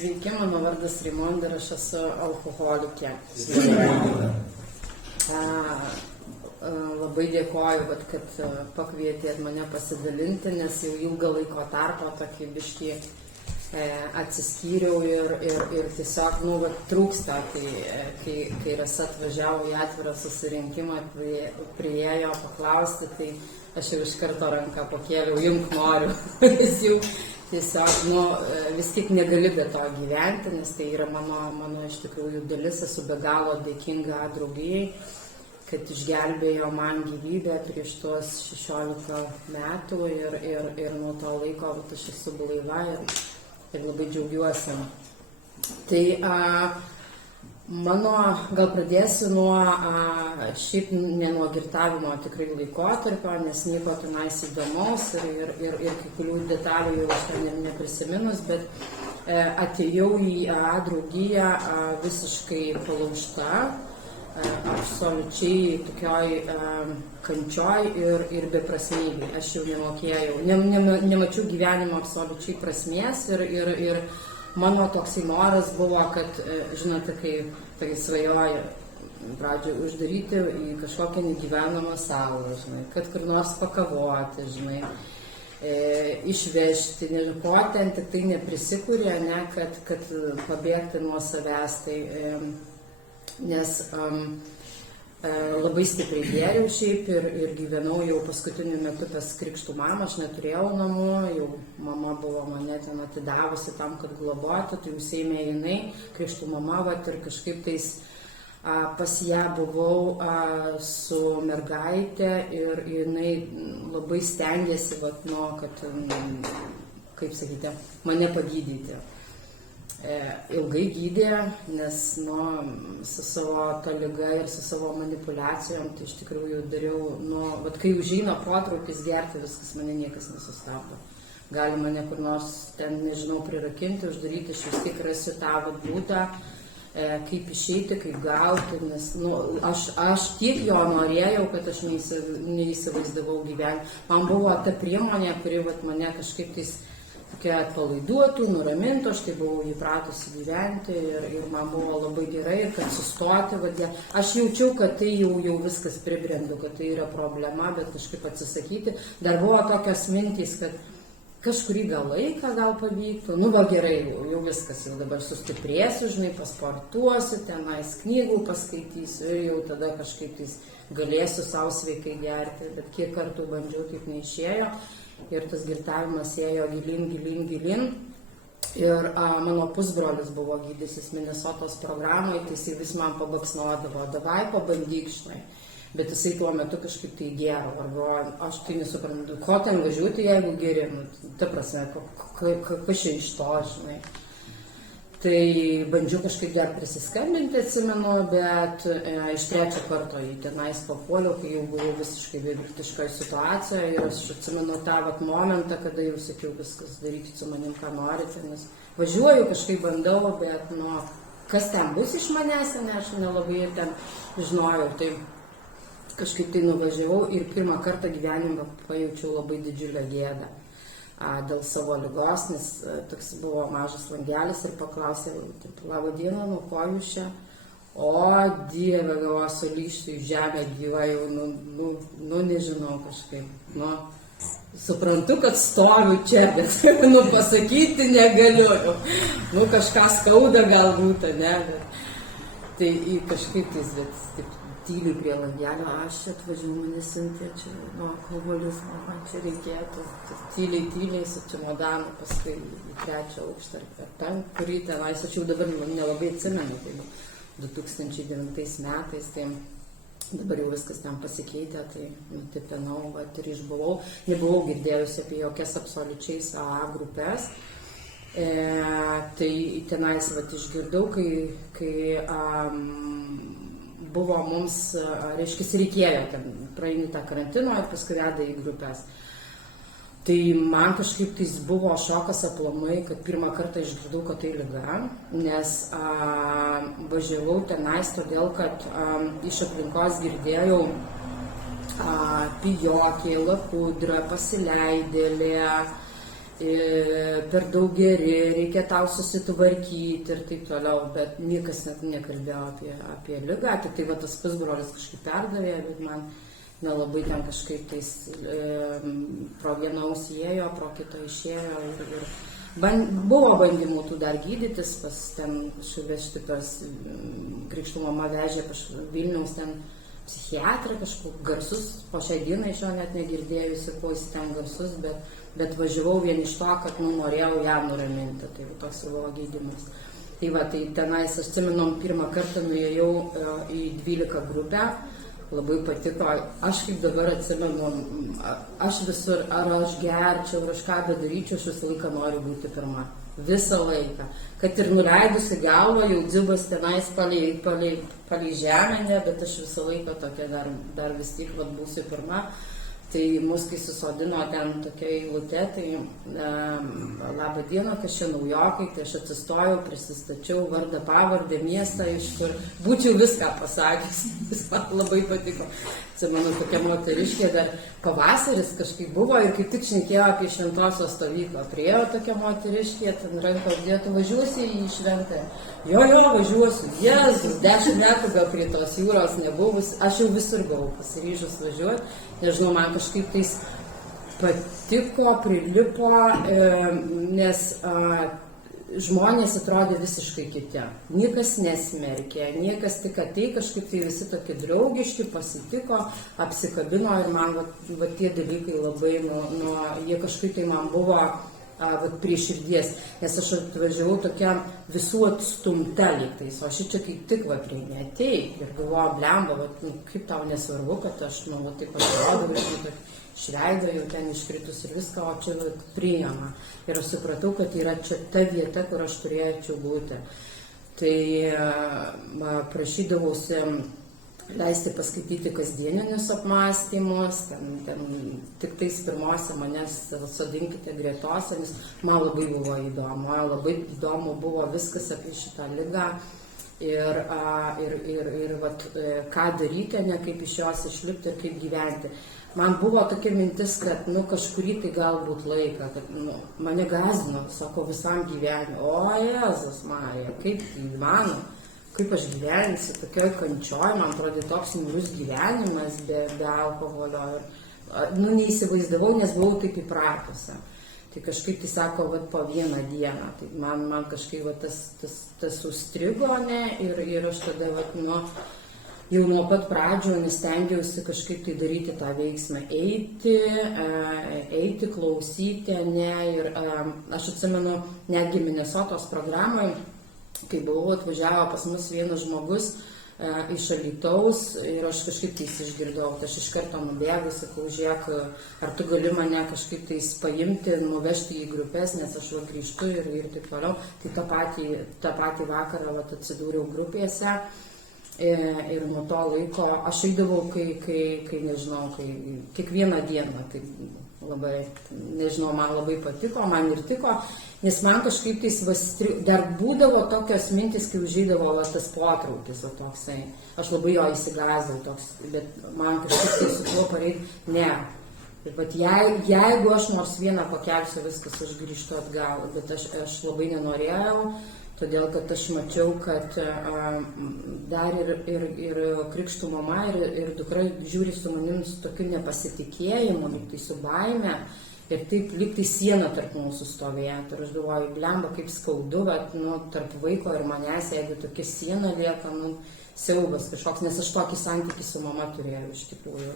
Sveiki, mano vardas Raimonda ir aš esu alkoholikė. Labai dėkoju, kad pakvietėt mane pasidalinti, nes jau ilgą laiko tarpą tokį biškį atsiskyriau ir tiesiog trūksta, kai Rasa atvažiavo į atvirą susirinkimą, priėjo paklausti, tai aš jau iš karto ranką pakėliau, jums noriu. Tiesiog, vis tik negali be to gyventi, nes tai yra mano iš tikrųjų dalis, esu be galo dėkinga draugijai, kad išgelbėjo man gyvybę prieš tuos 16 metų ir nuo to laiko aš esu blaiva ir labai džiaugiuosi. Tai gal pradėsiu šiaip ne nuo girtavimo tikrai laikotarpio, nes nieko tenais įdomaus ir kai kurių detalių jau aš ten neprisiminus, bet atėjau į draugiją visiškai palaužta, absoliučiai tokioj kančioj ir beprasmybėj. Aš jau nemokėjau, nemačiau gyvenimo absoliučiai prasmės ir mano toksai noras buvo, kad, žinote, kai svajoju pradžioje uždaryti į kažkokią negyvenamą salą, žinai, kad kur nors pakavoti, žinai, išvežti, nežinau, ko ten tik tai neprisikūrė, kad pabėgti nuo savęs, nes labai stipriai gėriau šiaip ir gyvenau jau paskutiniu metu pas krikštų mamą, aš neturėjau namų, jau mama buvo mane ten atidavusi tam, kad globotų, tai užsiėmė jinai, krikštų mama, ir kažkaip tais pas ją buvau su mergaitė ir jinai labai stengiasi, kad, kaip sakyti, mane pagydyti. Ilgai gydė, nes su savo ta liga ir su savo manipulacijom, tai iš tikrųjų dariau, kai užeina potraukis gerti, viskas, mane niekas nesustabdo. Gali mane kur nors ten, nežinau, prirakinti, uždaryti, aš vis tik rasiu tą būdą, kaip išeiti, kaip gauti, nes aš tiek jo norėjau, kad aš neįsivaizdavau gyventi. Man buvo ta priemonė, kuri mane kažkaip tais tokia atpalaiduotų, nuramintų, aš tai buvau įpratusi gyventi ir man buvo labai gerai, kad sustoti, aš jaučiau, kad tai jau viskas pribrendo, kad tai yra problema, bet kažkaip atsisakyti. Dar buvo tokios mintys, kad kažkurį laiką gal pavyktų, gerai, jau viskas, jau dabar sustiprėsiu, žinai, pasportuosiu, tenais knygų paskaitysiu ir jau tada kažkaip galėsiu savo sveikai gerti, bet kiek kartų bandžiau, taip neišėjo. Ir tas girtavimas ėjo gilin. Ir mano pusbrolis buvo gydysis Minnesotos programai, tai jisai vis man pabaksnuodavo, davai pabandyk, žinai. Bet jisai tuo metu kažkaip tai gero, arba aš tai nesuprantu, ko ten važiuoti, jeigu geri, ta prasme, kas čia iš to, žinai. Tai bandžiau kažkaip dar prisiskambinti, atsimenu, bet iš trečio karto į tenais papuoliau, kai jau buvau visiškai beviltiškoje situacijoje ir aš atsimenu tą momentą, kada jau sakiau, viskas, darykit su manim, ką norite, nes važiuoju, kažkaip bandau, bet kas ten bus iš manęs, aš nelabai ten žinojau, tai kažkaip tai nuvažiavau ir pirmą kartą gyvenime pajaučiau labai didžiulę gėdą dėl savo ligos, nes toks buvo mažas langelis ir paklausė, laba diena, nuo ko jūs čia? O Dieve, galvosiu, lyžti į žemę gyvą jau, nežinau kažkaip, suprantu, kad stoviu čia, bet pasakyti negaliu, kažką skauda galbūt, ne, bet tai kažkaip bet tyliai prie langelio, aš čia atvažiavau, mane siuntė čia alkoholizmo, man čia reikėtų. Tyliai su čemodanu, paskui į 3 aukštą ar kurį tenais, aš jau dabar nelabai atsimenu, tai 2009 metais, tai dabar jau viskas ten pasikeitė, tai nutipenau, ir išbuvau, nebuvau girdėjusi apie jokias absoliučiai grupės. Tai tenais išgirdau, kai buvo mums, reiškia, reikėjo, praeini tą karantino ir paskui veda į grupės. Tai man kažkaip tais buvo šokas aplamai, kad pirmą kartą išgirdau, kad tai liga, nes važiavau tenais todėl, kad iš aplinkos girdėjau pijokė, lakudra, pasileidėlė, per daug geri, reikia tau susitvarkyti ir taip toliau, bet niekas net nekalbėjo apie ligą, tai va tas pusbrolis kažkaip perdavė, bet man nelabai ten kažkaip tais pro vieną ausį ėjo, pro kitą išėjo ir buvo bandymų tų dar gydytis, pas ten vežti pas krikštų mama vežė Vilniaus ten psichiatrą, kažkokius garsus, po šiai dienai iš jo net negirdėjusi, kuo jis ten garsus, bet važiavau vien iš to, kad norėjau ją nuraminti, tai toks buvo gydymas. Tai va, tai tenais, aš atsimenu, pirmą kartą nuėjau į 12 grupę, labai patiko, aš kaip dabar atsimenu, aš visur, ar aš gerčiau, ar aš ką bedaryčiau, aš visą laiką noriu būti pirma. Visą laiką. Kad ir nuleidusi galvą, jau dzibas tenais palei žemę, bet aš visą laiką tokia dar vis tiek būsiu pirma. Tai mus, kai susodino ten tokia eilutė, tai labą dieną, kas čia naujokai, tai aš atsistojau, prisistačiau vardą, pavardę, miestą, iš kur būčiau viską pasakęs, jis man labai patiko. Atsimenu, tokia moteriškė, dar pavasaris kažkaip buvo ir kaip tik šnekėjo apie šventosios stovyklą. Priėjo tokia moteriškė, ten ranką uždėtų, važiuosi į šventę. Jo, važiuosiu, Jėzus, 10 metų gal prie tos jūros nebuvus, aš jau visur buvau pasiryžus važiuoti, nežinau, man kažkaip tais patiko, prilipo, nes žmonės atrodė visiškai kiti, niekas nesmerkė, niekas tik atei, kažkaip tai visi tokie draugiški, pasitiko, apsikabino ir man va tie dalykai labai, jie kažkaip tai man buvo prie širdies, nes aš atvažiavau tokia visų atstumta lygtais, o aš čia kaip tik prie neatei ir galvoju, blemba, kaip tau nesvarbu, kad aš taip atrodau ir šveido jau ten iškritus ir viską, o čia priima. Ir aš supratau, kad yra čia ta vieta, kur aš turėčiau būti. Tai prašydavausi leisti paskaityti kasdieninius apmąstymus, ten tik tais pirmose manęs sodinkite gretose, nes man labai buvo įdomu, labai įdomu buvo viskas apie šitą ligą ir ką daryti, ne kaip iš jos išlipti ir kaip gyventi. Man buvo tokia mintis, kad kažkurį tai galbūt laiką, kad mane gąsdino, sako, visam gyvenimui. O Jėzus Marija, kaip tai įmanoma, kaip aš gyvensiu tokioj kančioj, man atrodė toks niūrus gyvenimas be alkoholio. Neįsivaizdavau, nes buvau taip įpratusi. Tai kažkaip tai sako, po vieną dieną. Tai man kažkaip tas užstrigo, ne, ir aš tada, jau nuo pat pradžio stengiausi kažkaip tai daryti tą veiksmą, eiti, klausyti, ne, ir aš atsimenu, netgi Minesotos programai, kai buvau, atvažiavo pas mus vienas žmogus iš Alytaus ir aš kažkaip tai išgirdau, aš iš karto nubėgu, sakau, žiūrėk, ar tu gali mane kažkaip tai paimti, nuvežti į grupės, nes aš grįžtu ir taip toliau. Tai tą patį vakarą atsidūriau grupėse. Ir nuo to laiko aš eidavau, kai nežinau, kiekvieną dieną, tai labai, nežinau, man labai patiko, man ir tiko, nes man kažkaip dar būdavo tokios mintis, kai užeidavo tas potraukis, toksai, aš labai jo įsigąsdavau, bet man kažkaip tai su tuo pareiti, ne. Bet jeigu aš nors vieną pakelsiu, viskas, aš grįžtu atgal, bet aš labai nenorėjau, todėl, kad aš mačiau, kad dar ir krikštų mama ir dukra žiūri su manim su tokiu nepasitikėjimu, tai su baime, ir taip lygtai siena tarp mūsų stovėjo. Ir aš galvoju, blemba, kaip skaudu, bet tarp vaiko ir manęs, jeigu tokia siena lieka, siaubas kažkoks, nes aš tokį santykį su mama turėjau iš tikrųjų.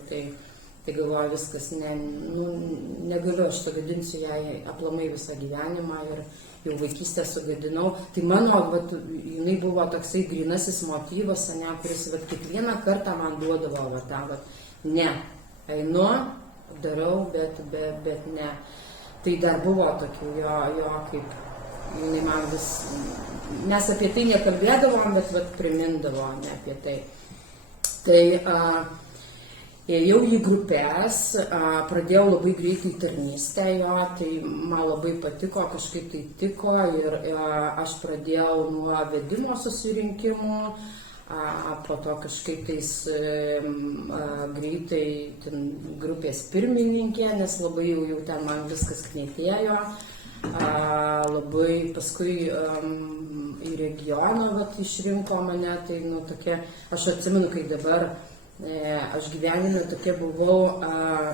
Tai galvoju, viskas, negaliu, aš sugadinsiu jai aplamai visą gyvenimą ir jau vaikystę sugadinau. Tai mano, jinai buvo toksai grynasis motyvas, kuris kiekvieną kartą man duodavo ne, einu, darau, bet ne. Tai dar buvo tokių jo kaip, jinai man vis, mes apie tai nekalbėdavom, bet primindavo apie tai. Tai ėjau į grupės, pradėjau labai greitai tarnystę jo, tai man labai patiko, kažkaip tai tiko ir aš pradėjau nuo vedimo susirinkimų, po to kažkaip tais greitai grupės pirmininkė, nes labai jau ten man viskas knietėjo. labai paskui į regioną vat, išrinko mane, tai nu tokia, aš atsimenu, kai dabar aš gyvenime tokia buvau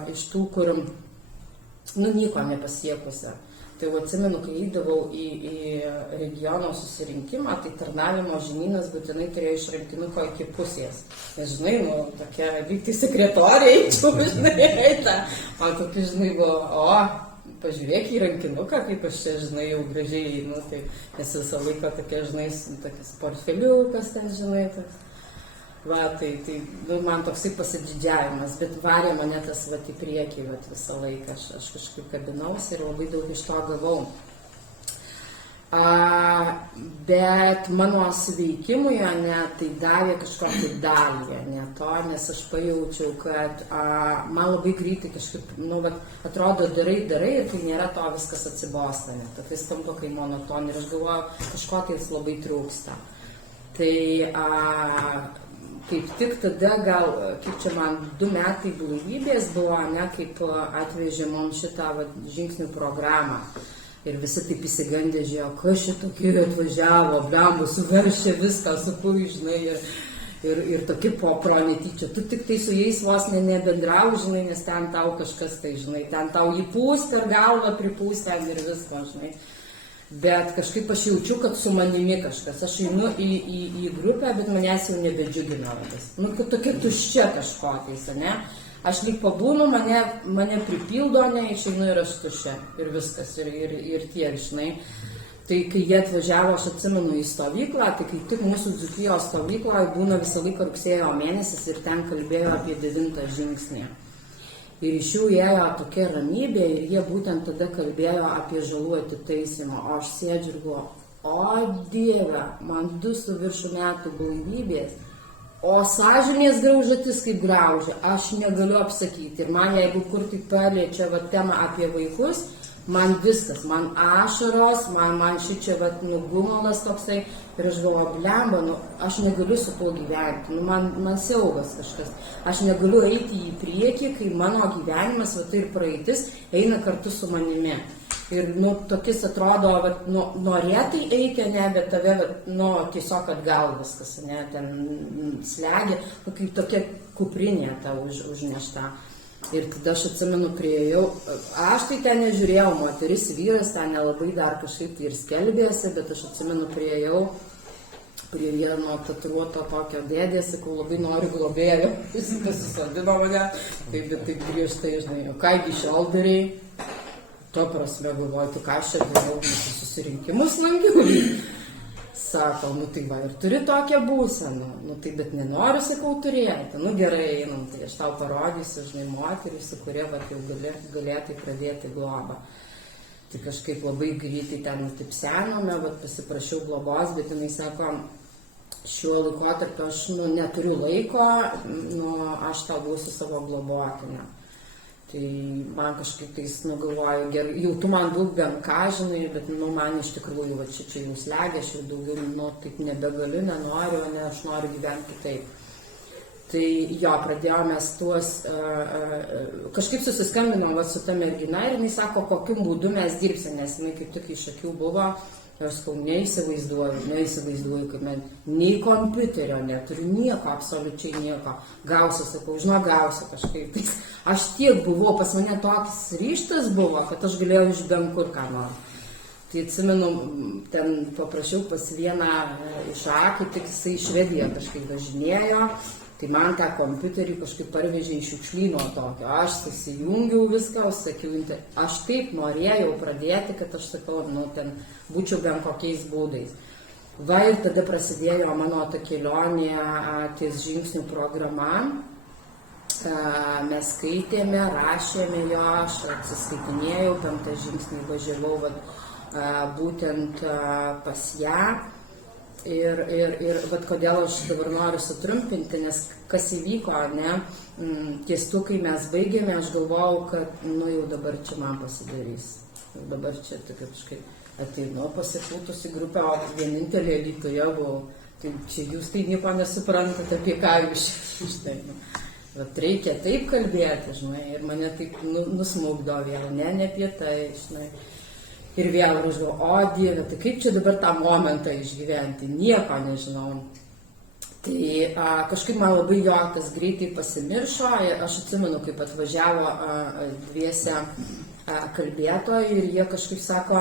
iš tų, kur nu nieko nepasiekusi. Tai atsimenu, kai įdavau į regiono susirinkimą, tai tarnavimo žinynas būtinai turėjo iš rankinuko iki pusės. Nes, žinai, nu, tokia vykti sekretorija, eičiau, žinai, man tokia, žinai, buvo, pažiūrėk į rankinuką, kaip aš čia, žinai, jau gražiai einu, tai nes visą laiką tokia, žinai, tokias portfeliukas ten, žinai, toks. Va, tai nu, man toksai pasididžiavimas, bet varė mane tas vat, į priekį vat, visą laiką, aš kažkaip kabinausi ir labai daug iš to gavau. Bet mano sveikimui, ne, tai davė kažkokį dalį, ne to, nes aš pajaučiau, kad man labai greitai kažkaip, nu, vat, atrodo, darai ir kai nėra to, viskas atsibosta, ne, tai skamba kai monotonija ir aš galvoju, kažko tai vis labai trūksta. Tai kaip tik tada gal, kaip čia man 2 metai blaivybės buvo, ne, kaip atvežė mums šitą žingsnių programą. Ir visi taip įsigandė, žiūrėjo, kas šitokį atvažiavo, blemba, suveršė viską, supui, žinai, ir tokie pro netyčia. Tu tik tai su jais vos nebendrau, žinai, nes ten tau kažkas tai, žinai, ten tau įpūs per galvą, pripūs ten ir viską, žinai. Bet kažkaip aš jaučiu, kad su manimi kažkas. Aš einu į grupę, bet manęs jau nebedžiugina. Nu, tokia tuščia kažko tais, ne? Aš lyg pabūnu, mane pripildo, ne, išeinu ir aš tuščia. Ir viskas, ir tiek, žinai. Tai kai jie atvažiavo, aš atsimenu į stovyklą, tai kai tik mūsų Dzūkijos stovykloje būna visą laiką rugsėjo mėnesis ir ten kalbėjo apie 9 žingsnį. Ir iš jų ėjo tokia ramybė ir jie būtent tada kalbėjo apie žalų atitaisymą. O aš sėdžiu ir galvoju, o Dieve, man 2 su viršų metų blaivybės, o sąžinės graužatis kaip graužia, aš negaliu apsakyti. Ir man jeigu kur tik paliečia temą apie vaikus, man viskas, man ašaros, man šičia gumolas toksai. Ir aš galvoju, blemba, nu, aš negaliu su tuo gyventi, nu, man siaubas kažkas. Aš negaliu eiti į priekį, kai mano gyvenimas, ir praeitis eina kartu su manimi. Ir, nu, tokis atrodo, norėtai eikia, ne, bet tave, tiesiog atgal viskas, ne, ten slegia, kaip tokia kuprinė ta užnešta. Ir tada aš atsimenu, priėjau, aš tai ten nežiūrėjau, moteris, vyras, ten nelabai dar kažkaip tai ir skelbėsi, bet aš atsimenu, priėjau prie vieno tatuiruoto tokio dėdės, sakau, labai noriu globėjo, jis pasisodino mane, taip griežtai, žinai, o kągi šiol darei, to prasme galvoju, tu ką aš čia darau, susirinkimus lankiau. Sako, nu tai va, ir turi tokią būseną, nu tai bet nenoriu, sakau, turėti, nu gerai einam, tai aš tau parodysiu, žinai, moterį, su kuria jau galėtai pradėti globą. Tai kažkaip labai greitai ten taip senome, pasiprašiau globos, bet jinai sako, šiuo laikotarpiu aš neturiu laiko, aš tau būsiu savo globotinė. Tai man kažkaip tais galvoju, gerai, jau tu man būk bent ką, žinai, bet man iš tikrųjų čia jau slegia, aš jau daugiau taip nebegaliu, nenoriu, ne, aš noriu gyventi kitaip. Tai jo, pradėjome tuos, kažkaip susiskambinau su ta mergina ir jinai sako, kokiu būdu mes dirbsime, nes jinai kaip tik iš akių buvo. Aš sakau, neįsivaizduoju, kad man nei kompiuterio neturiu, nieko, absoliučiai nieko. Gausiu, sakau, gausiu kažkaip. Tai aš tiek buvau, pas mane toks ryžtas buvo, kad aš galėjau iš bent kur ką noriu. Tai atsimenu, ten paprašiau pas vieną iš akį, tik jisai į Švediją kažkaip važinėjo. Tai man tą kompiuterį kažkaip parvežė iš šiukšlyno tokio. Aš įsijungiau viską, sakiau, aš taip norėjau pradėti, kad aš sakau, ten būčiau bent kokiais būdais. Va ir tada prasidėjo mano ta kelionė ties žingsnių programa. Mes skaitėme, rašėme jo, aš atsiskaitinėjau, 5 žingsnį važiavau būtent pas ją. Ir kodėl aš dabar noriu sutrumpinti, nes kas įvyko, ne, ties tu, kai mes baigėme, aš galvojau, kad, jau dabar čia man pasidarys. Dabar čia kažkaip ateinu pasipūtusi grupę, o vienintelė Lietuvoje buvau. Tai čia jūs tai nieko nesuprantate, apie ką jūs štai. Reikia taip kalbėti, žinai, ir mane taip nusmaugdo vėl, ne apie tai, žinai. Ir vėl aš galvoju, o Dieve, tai kaip čia dabar tą momentą išgyventi, nieko nežinau. Tai kažkaip man labai jo tas greitai pasimiršo, aš atsimenu, kaip atvažiavo dviese kalbėtojai ir jie kažkaip sako,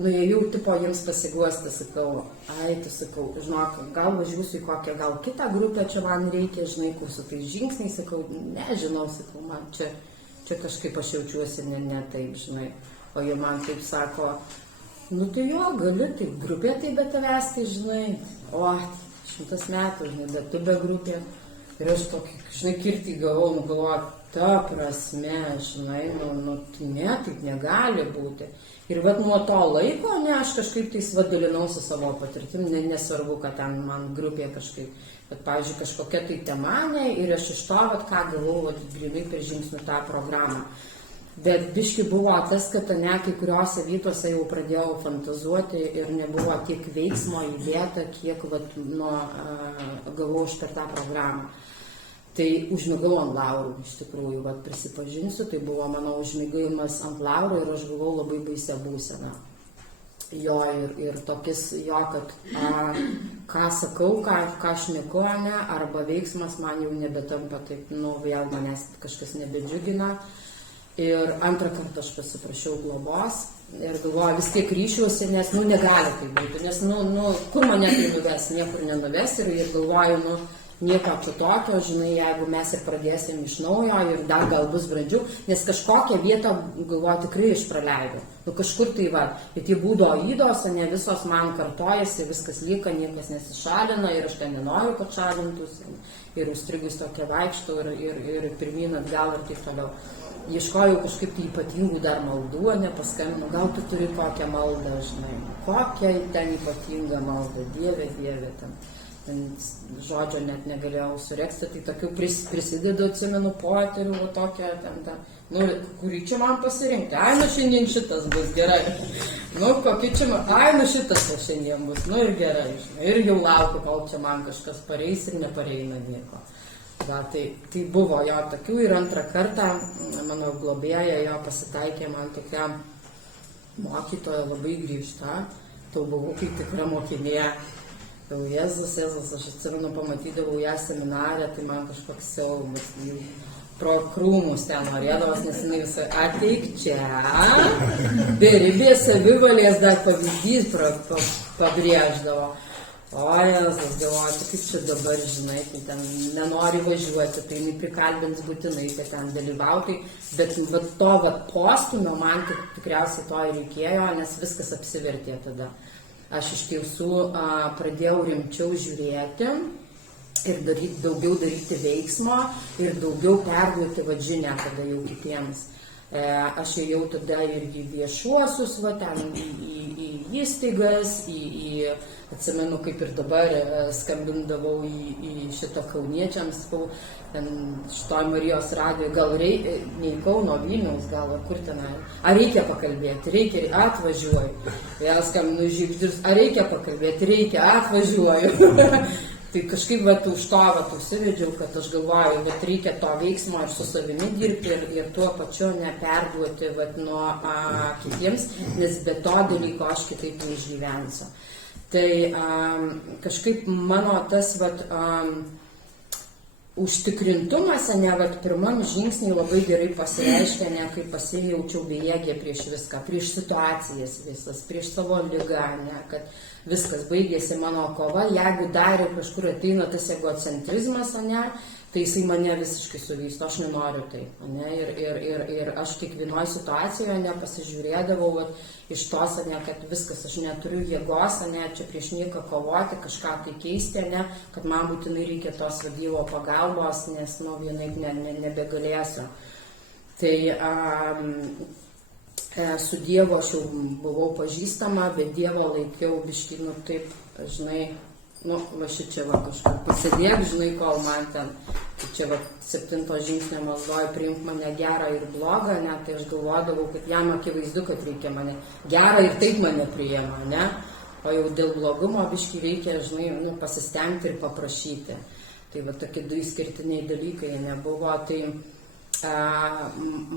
nuėjau tipo jiems pasiguosti, sakau, tu sakau, žinok, gal važiuosiu į kokią gal kitą grupę, čia man reikia, žinai, su tais žingsniais, sakau, nežinau, sakau, man čia kažkaip aš jaučiuosi ne taip, žinai, o jie man taip sako, nu tai jo, gali, tai grupė tai be tavęs, tai žinai, 100 metų, žinai, bet tu be grupė. Ir aš tokį, žinai, kirtį gavau, galvoju, ta prasme, žinai, ne, taip negali būti. Ir bet nuo to laiko, aš kažkaip tais dalinausi savo patirtim, nesvarbu, kad ten man grupė kažkaip, bet, pavyzdžiui, kažkokia tai tema, ir aš iš to, ką gavau, grinai per žingsnių tą programą. Bet biški buvo tas, kad kai kuriuose vietose jau pradėjau fantazuoti ir nebuvo tiek veiksmo įdėta, kiek gavau aš per tą programą. Tai užmigau ant laurų, iš tikrųjų, prisipažinsiu, tai buvo mano užmigavimas ant laurų ir aš buvau labai baisia būsena. Jo, ir tokis jo, kad ką sakau, ką šneku, arba veiksmas man jau nebetampa taip, vėl manęs kažkas nebedžiugina. Ir antrą kartą aš pasiprašiau globos ir galvoju, vis tiek ryšiuosi, nes, negali tai būti, nes, kur mane tai nuves, niekur nenuves ir galvoju, nieko čia tokio, žinai, jeigu mes ir pradėsim iš naujo ir dar gal bus brandžiau, nes kažkokią vietą, galvoju, tikrai aš praleidau. Kažkur tai bet jie būdo įdos, ne visos man kartojasi, viskas lieka, niekas nesišalina ir aš ten nenoriu, kad šalintųsi ir užstrigus tokia vaikštau ir pirmyn atgal ir taip toliau. Ieškojau kažkaip tai ypatingų dar maldų, paskambinau, gal tu turi kokią maldą, žinai, kokią ten ypatingą maldą, Dieve, ten žodžio net negalėjau sureksti, tai tokių prisidedu, atsimenu, poterių, tokią, kurį čia man pasirinkti, šiandien šitas bus gerai, kokį čia man, šitas šiandien bus, ir gerai, ir jau laukiu, kol čia man kažkas pareis ir nepareina nieko. Tai buvo jo tokių ir antrą kartą mano globėja jo pasitaikė man tokia mokytoja labai grįžta, tau buvau kaip tikra mokinė. Jau Jėzus, aš atsimenu, pamatydavau ją seminarę, tai man kažkoks siaubas, pro krūmus ten norėdavos, nes jinai visai ateik čia, beribės savivalės dar pavyzdys pabrėždavo. O Jėzus, galvoju, kaip čia dabar, žinai, tai ten nenori važiuoti, tai jinai prikalbins būtinai, tai ten dalyvauti, bet to postumio man tikriausiai to ir reikėjo, nes viskas apsivertė tada. Aš iš tiesų pradėjau rimčiau žiūrėti ir daugiau daryti veiksmo ir daugiau perduoti žinią tada jau kitiems. Aš ėjau tada ir į viešuosius, ten į įstaigas, atsimenu, kaip ir dabar skambindavau į šitą kauniečiams, šitoj Marijos radijo, gal reikia, ne į Kauno, Vilniaus, gal kur tenai, ar reikia pakalbėti, reikia, atvažiuoju, vėl skambinu žygždžius, ar reikia pakalbėti, reikia, atvažiuoju. Tai kažkaip už to užsivedžiau, kad aš galvoju, reikia to veiksmo ir su savimi dirbti ir tuo pačiu neperduoti nuo kitiems, nes be to dalyko aš kitaip neišgyvensiu. Tai kažkaip mano tas užtikrintumas, pirmam žingsniai labai gerai pasireiškia, kai pasijaučiau bejėgė prieš viską, prieš situacijas visas, prieš savo ligą, kad viskas baigėsi mano kova, jeigu dar ir kažkur ateina tas egocentrizmas, tai jisai mane visiškai suvysto, aš nenoriu taip, ir aš kiekvienoje situacijoje pasižiūrėdavau iš tos, kad viskas, aš neturiu jėgos, čia prieš nieką kovoti, kažką tai keisti, kad man būtinai reikia tos Dievo pagalbos, nes vienaip nebegalėsiu. Tai su Dievu aš jau buvau pažįstama, bet Dievo laikiau biškį, taip, žinai, šičia kažkur pasidėk, žinai, kol man ten, čia 7 žingsnio maldoje priimk mane gerą ir blogą, tai aš galvodavau, kad jam akivaizdu, kad reikia mane gerą ir taip mane priima, o jau dėl blogumo biškį reikia, žinai, pasistengti ir paprašyti. Tai tokie du išskirtiniai dalykai nebuvo, tai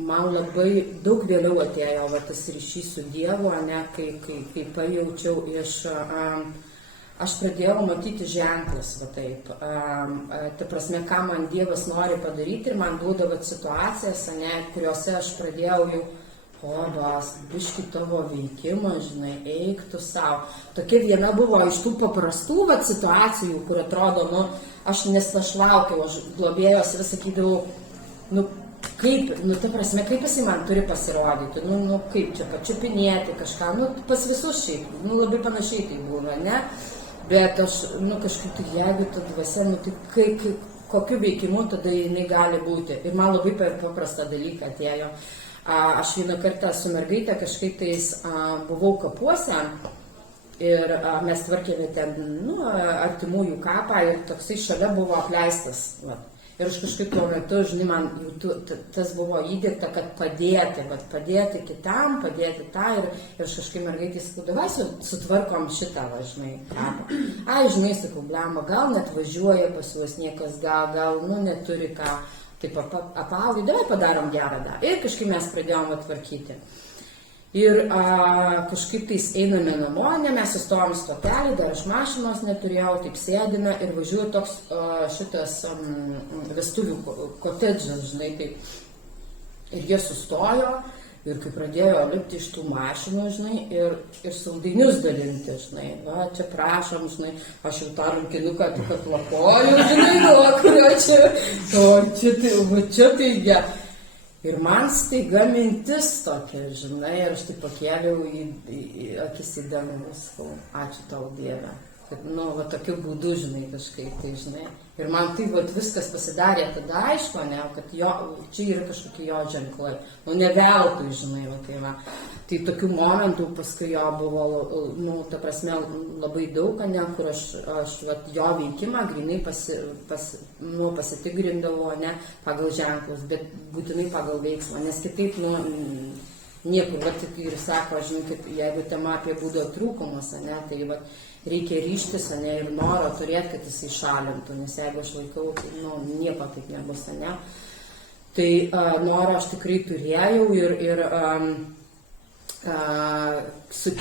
man labai daug vėliau atėjo tas ryšys su Dievu, ne, kai pajaučiau aš pradėjau matyti ženklus, va taip. Ta prasme, ką man Dievas nori padaryti ir man duodavo situacijas, ne, kuriuose aš pradėjau jau, biški tavo veikimą, žinai, eik tu savo. Tokia viena buvo iš tų paprastų situacijų, kur atrodo, aš neslašlaukiau, aš globėjos ir sakydavau, kaip, ta prasme, kaip jisai man turi pasirodyti, kaip čia pačiupinėti kažką, pas visus šiaip, labai panašiai tai būna, ne? Bet aš, kažkaip tai, jeigu ta dvasia, tai kokiu veikimu tada jinai gali būti. Ir man labai paprastą dalyką atėjo. Aš vieną kartą su mergaitė kažkaip tais buvau kapuose ir mes tvarkėme ten, artimųjų kapą ir toksai šalia buvo apleistas. Ir aš kažkaip tuo metu, žinai, man tas buvo įdiegta, kad padėti kitam, padėti tą ir aš kažkaip mergaitė sakau, davai sutvarkom šitą, žinai, kapą. Žinai, sakau, blemba, gal net važiuoja pas juos niekas, gal, neturi ką, taip apaugai, davai padarom gerą dar. Ir kažkaip mes pradėjom tvarkyti. Ir kažkaip tais einame namo, mes sustojom stotelį, dar aš mašinos neturėjau, taip sėdime ir važiuoju toks šitas vestuvių kotedžas, žinai, taip. Ir jie sustojo ir kai pradėjo lipti iš tų mašinų, žinai, ir saldainius dalinti, žinai, čia prašom, žinai, aš jau tą rankinuką tik atlapoju, žinai, kurio čia tai jie. Ir man staiga mintis tokia, žinai, ir aš taip pakėliau į akis į dangų, sakau, ačiū tau Dieve, kad, tokiu būdu, žinai, kažkaip, tai, žinai. Ir man taip viskas pasidarė tada aišku, ne, kad čia yra kažkokie jo ženklai, ne veltui, žinai, tai va. Tai tokių momentų paskui jo buvo, ta prasme, labai daug, ne, kur aš jo veikimą grinai pasitigrindavau, ne, pagal ženklus, bet būtinai pagal veiksmą, nes kitaip, niekur, ir sako, žinai, kad jeigu tema apie būdo trūkumus, ne, tai reikia ryštis, ne, ir noro turėti, kad jis įšalintų, nes jeigu aš laikau, nieko taip nebus, ne. Tai noro aš tikrai turėjau ir su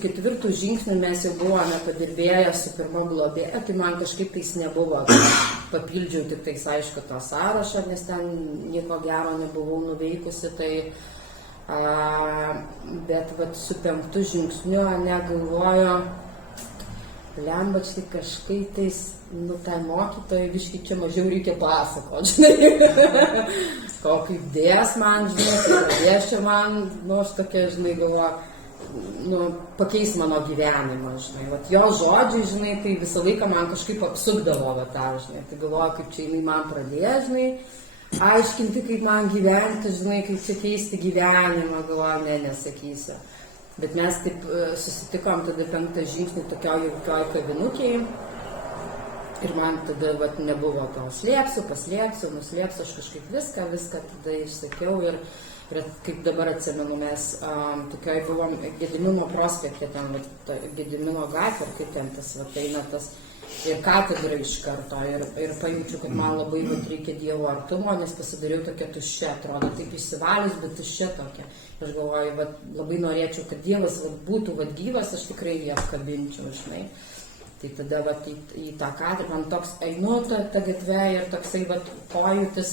ketvirtu žingsniu mes jau buvome padirbėję su pirma globėja, tai man kažkaip tais nebuvo, papildžiau tik tais aišku tą sąrašą, nes ten nieko gero nebuvau nuveikusi, tai bet su penktu žingsniu negalvoju, lemba štai kažkaip tais, tai mokytojai viškai čia mažiau reikia pasakoti, žinai, kaip dės man, žinai, kaip dės čia man, aš tokia, žinai, galvoju, pakeis mano gyvenimą, žinai, jo žodžiai, žinai, tai visą laiką man kažkaip apsukdavo tą, žinai, tai galvoju, kaip čia jinai man pradėjo, žinai, aiškinti, kaip man gyventi, žinai, kaip čia keisti gyvenimą, galvoju, nesakysiu. Bet mes taip susitikom tada penktą žingsnį tokioj jaukioj kavinukėj ir man tada nebuvo to slėpsiu, paslėpsiu, nuslėpsiu, aš kažkaip viską tada išsakiau ir kaip dabar atsimenu, mes tokioj buvom Gedimino prospekte, ten Gedimino gatvė, kaip ten tas eina tas ir katedra iš karto ir pajaučiu, kad man labai reikia Dievo artumo, nes pasidariau tokia tuščia, atrodo, taip išsivalius, bet tuščia tokia. Aš galvoju, labai norėčiau, kad Dievas būtų gyvas, aš tikrai jį apkabinčiau, žinai. Tai tada į tą kadrą, man toks einu tą gatvę ir toksai pojūtis,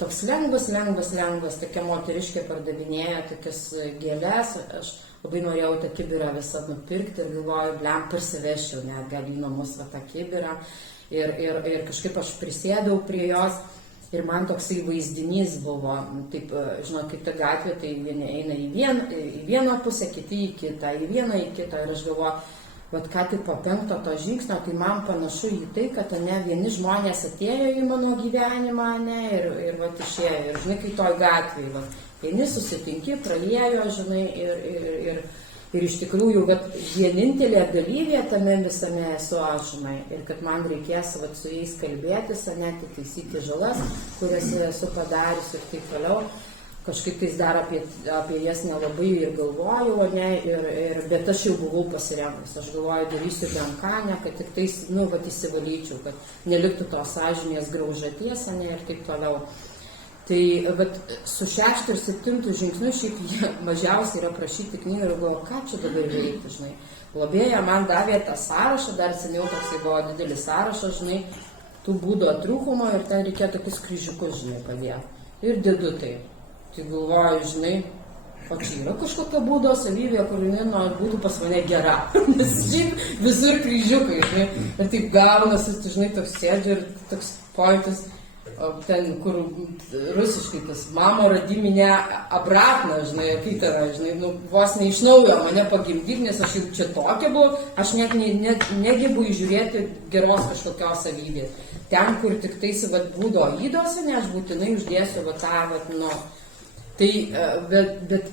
toks lengvas, tokia moteriškė pardavinėja tokias gėles, aš labai norėjau tą kibirą visą nupirkti ir galvoju, parsivešiau net gal į namus tą kibirą ir kažkaip aš prisėdau prie jos ir man toksai vaizdinys buvo, taip, žinot, kaip ta gatvė, tai vieni eina į vieną pusę, kiti į kitą, į vieną į kitą ir aš galvoju, ką tik po penkto to žingsnio, tai man panašu į tai, kad vieni žmonės atėjo į mano gyvenimą, ir išėjo, ir žinai, kai toj gatvėje, vieni susitinki, praliejo, žinai, ir iš tikrųjų, vienintelė dalyvė tame visame esu aš, žinai, ir kad man reikės su jais kalbėtis, taisyti žalas, kurias esu padarius ir taip toliau. Kažkaip tais dar apie jas nelabai ir galvojau, bet aš jau buvau pasirengus. Aš galvoju, darysiu bent ką, kad tik tais, įsivalyčiau, kad neliktų tos sąžinės graužaties, ir taip toliau. Tai vat, su 6 ir 7 žingsniu šiaip jie mažiausiai yra prašyti knygą ir galvoju, ką čia dabar veikti, žinai. Globėja man davė tą sąrašą, dar seniau toksai buvo didelis sąrašas, žinai, tų būdo trūkumo ir ten reikėjo tokius kryžiukus, žinai, padėti. Ir dedu tai. Tai galvoju, žinai, o čia yra kažkokia būdo savybė, kur jinai būtų pas mane gera. Nes šiaip visur kryžiukai, žinai. Ir taip gaunasi, žinai, toks sėdžiu ir toks pojūtis, ten, kur rusiškai tas mamo radiminė abratna, žinai, kaip yra, žinai, nu, vos ne iš naujo mane pagimdyti, nes aš jau čia tokia buvau, aš net negebu įžiūrėti geros kažkokios savybės. Ten, kur tik tais, vat, būdo įdose, ne, aš būtinai uždėsiu, vat, tą, vat, nu, tai, bet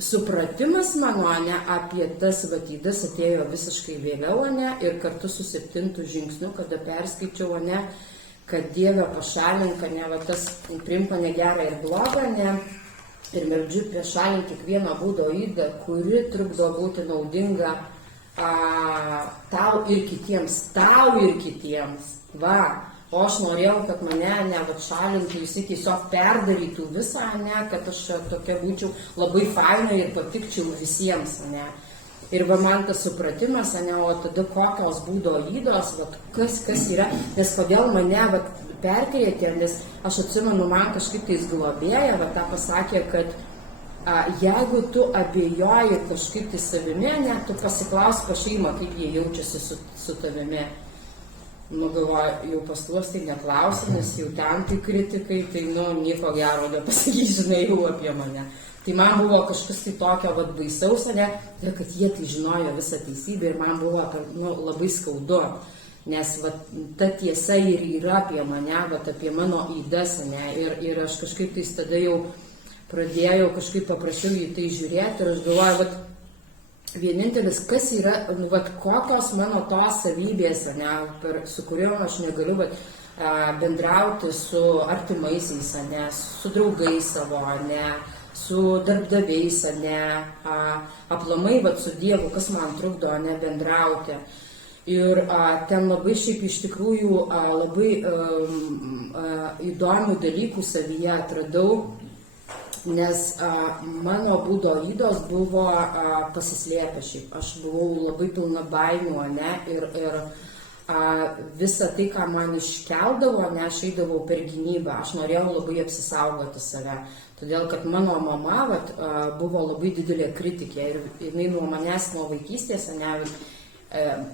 supratimas mano, ne, apie tas vatydas atėjo visiškai vėliau, ne, ir kartu su 7 žingsniu, kada perskaičiau, ne, kad Dieve pašalink, ne, va tas priimk mane gerą ir blogą, ne, ir meldžiu pašalink kiekvieną būdo ydą, kuri trukdo būti naudinga tau ir kitiems, va, o aš norėjau, kad mane, ne, va, šalintų, jisai tiesiog perdarytų visą, ne, kad aš tokia būčiau labai faina ir patikčiau visiems, ne. Ir va man tas supratimas, ne, o tada kokios būdo įdos, va, kas yra, nes kodėl mane va, perkėlėte, nes aš atsimenu, man kažkaip tais globėja, va tą pasakė, kad jeigu tu abejoji kažkaip tai savimi, ne, tu pasiklaus pa šeimą, kaip jie jaučiasi su tavimi. Nu, galvoju, jau pas tuos tai neklausia, nes jau ten tai kritikai, tai, nu, nieko gero nepasakys, žinai, jau apie mane. Tai man buvo kažkas tai tokio vat, baisaus, ne, ir kad jie tai žinojo visą teisybę ir man buvo nu, labai skaudu, nes vat, ta tiesa ir yra apie mane, vat, apie mano įdas, ne, ir aš kažkaip tai tada jau pradėjau, kažkaip paprašiau į tai žiūrėti ir aš galvoju, vat, vienintelis, kas yra, nu, vat, kokios mano tos savybės, ne, su kuriuom aš negaliu vat, bendrauti su artimaisiais, ne, su draugais savo, ne, su darbdaviais, ne, aplamai, vat, su Dievu, kas man trukdo, ne, bendrauti. Ir ten labai šiaip iš tikrųjų labai įdomių dalykų savyje atradau, nes mano būdo ydos buvo pasislėpę šiaip. Aš buvau labai pilna baimių, ne, ir visą tai, ką man iškeldavo, ne, aš eidavau per gynybą. Aš norėjau labai apsisaugoti save. Todėl, kad mano mama vat, buvo labai didelė kritikė ir jinai nuo manęs, nuo vaikystės, ne,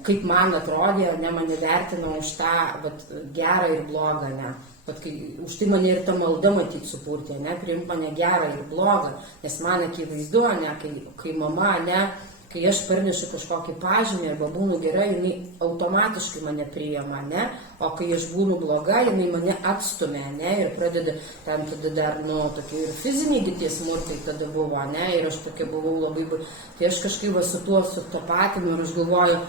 kaip man atrodė, ne, mane vertino už tą vat, gerą ir blogą, ne. Vat, už tai mane ir ta malda matyt supurtė, ne, priimk mane gerą ir blogą, nes man akivaizdu, ne, kai mama, ne, kai aš parnešu kažkokį pažymį arba būnu gera, jinai automatiškai mane priima, ne, o kai aš būnu bloga, jinai mane atstumia, ne, ir pradeda, ten tada dar, nu, tokie ir fiziniai tie smurtai tada buvo, ne, ir aš tokia buvau labai, tai aš kažkaip va, su tuo sutapatinu ir aš galvoju,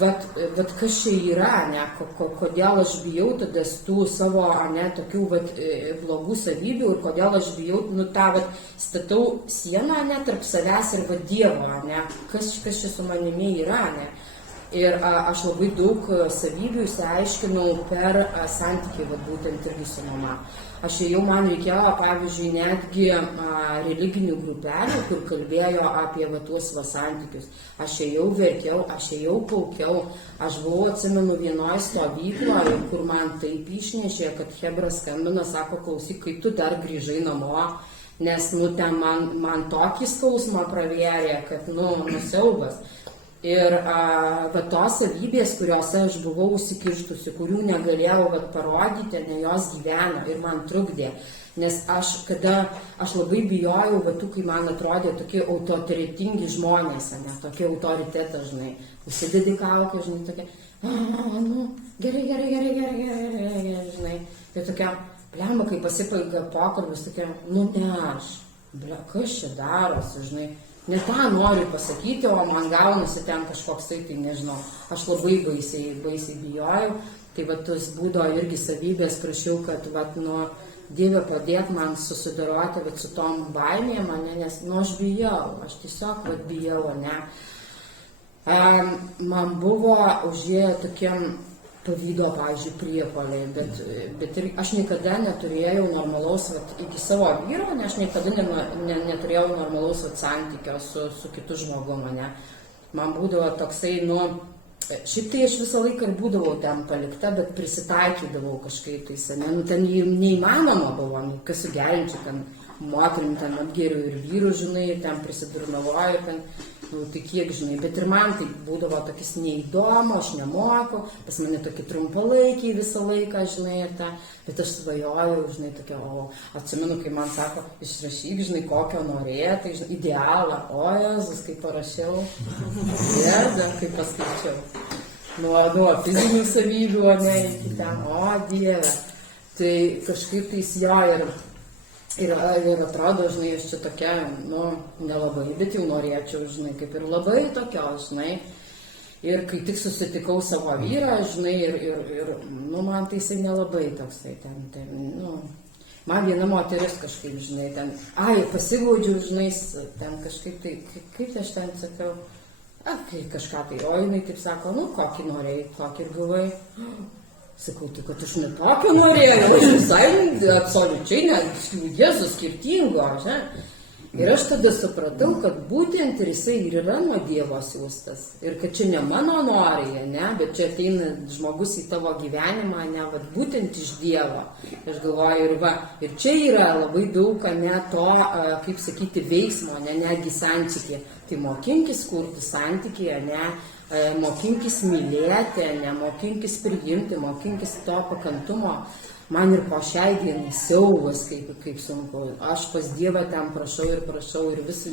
vat kas čia yra, ne, kodėl aš bijau tada tų savo, ne, tokių vat, blogų savybių ir kodėl aš bijau, nu, tą vat, statau sieną, ne, tarp savęs ir vat Dievo, ne, kas čia su manimi yra, ne. Ir aš labai daug savybių išsiaiškinau per santykį, vat, būtent irgi su mama. Aš jau man reikėjo, pavyzdžiui, netgi religinių grupelių, kur kalbėjo apie va, tuos va, santykius. Aš jau verkiau, aš jau paukiau, aš buvau, atsimenu, vienoje stovykloje, kur man taip išnešė, kad Hebra skambina, sako, klausyk, kai tu dar grįžai namo, nes, nu, ten man tokį skausmą pravėrė, kad, nu, siaubas. Ir va, tos savybės, kuriuose aš buvau užsikirštusi, kurių negalėjau va, parodyti, ne jos gyveno ir man trukdė. Nes aš labai bijojau, va, tų, kai man atrodė tokie autoritetingi žmonės, ne, tokie autoritetą, žinai, užsidedi kaukę, žinai, tokie, nu, gerai, žinai, tai tokia, blemba, kai pasipaiga pokalbis, tokia, nu, ne aš, kas čia darosi, žinai. Ne tą noriu pasakyti, o man gaunasi ten kažkoks tai nežinau. Aš labai baisiai bijojau. Tai va, tas būdo irgi savybės prašiau, kad va, nu, Dieve padėk man susidoroti va, su tom baimėm, ne, nes, nu, aš bijau, aš tiesiog va, bijau, ne. Man buvo užėję tokiam pavydo, pavyzdžiui, priepuoliai, bet ir aš niekada neturėjau normalaus, iki savo vyro, nes aš niekada neturėjau normalaus santykio su kitu žmogumi, ne. Man būdavo toksai, šiaip tai aš visą laiką ir būdavau ten palikta, bet prisitaikydavau kažkaip tai, ne, ten neįmanoma buvo, kas sugerinčiau, ten moterim ten atgeriu ir vyrų, žinai, ten prisidurnavoju, ten, tai kiek, žinai, bet ir man tai būdavo tokis neįdomu, aš nemoku, pas mane tokie trumpalaikiai visą laiką, žinai, bet aš svajojau, žinai, tokia, atsimenu, kai man sako, išrašyk, žinai, kokio norėtai, žinai, idealą, o Jėzus, kaip parašiau, jėga, kaip paskaičiau, nuo fizinių savybių, ne, iki ten, o Dieve, tai kažkaip tai jo ir atrodo, žinai, aš čia tokia, nelabai, bet jau norėčiau, žinai, kaip ir labai tokio, žinai. Ir kai tik susitikau savo vyrą, žinai, ir man tai jisai nelabai toksai ten, man viena moteris kažkaip, žinai, ten, pasiglaudžiau, žinai, ten kažkaip tai, kaip aš ten sakiau, kai kažką tai, o jinai taip sako, kokį norėjai, kokį ir gavai. Sakau, tai kad aš ne tokio norėjau, aš visai absoliučiai, Jėzus skirtingo, žinai. Ir aš tada supratau, kad būtent ir jisai ir yra nuo Dievo siųstas. Ir kad čia ne mano norija, ne, bet čia ateina žmogus į tavo gyvenimą, ne, vat būtent iš Dievo. Aš galvoju, ir čia yra labai daug, ne, to, kaip sakyti, veiksmo, ne, netgi santykį. Tai mokinkis kurti santykį, ne, mokinkis mylėti, ne, mokinkis priimti, mokinkis to pakantumo. Man ir po šiai dienai siaubas, kaip sunku. Aš pas Dievą ten prašau ir visą.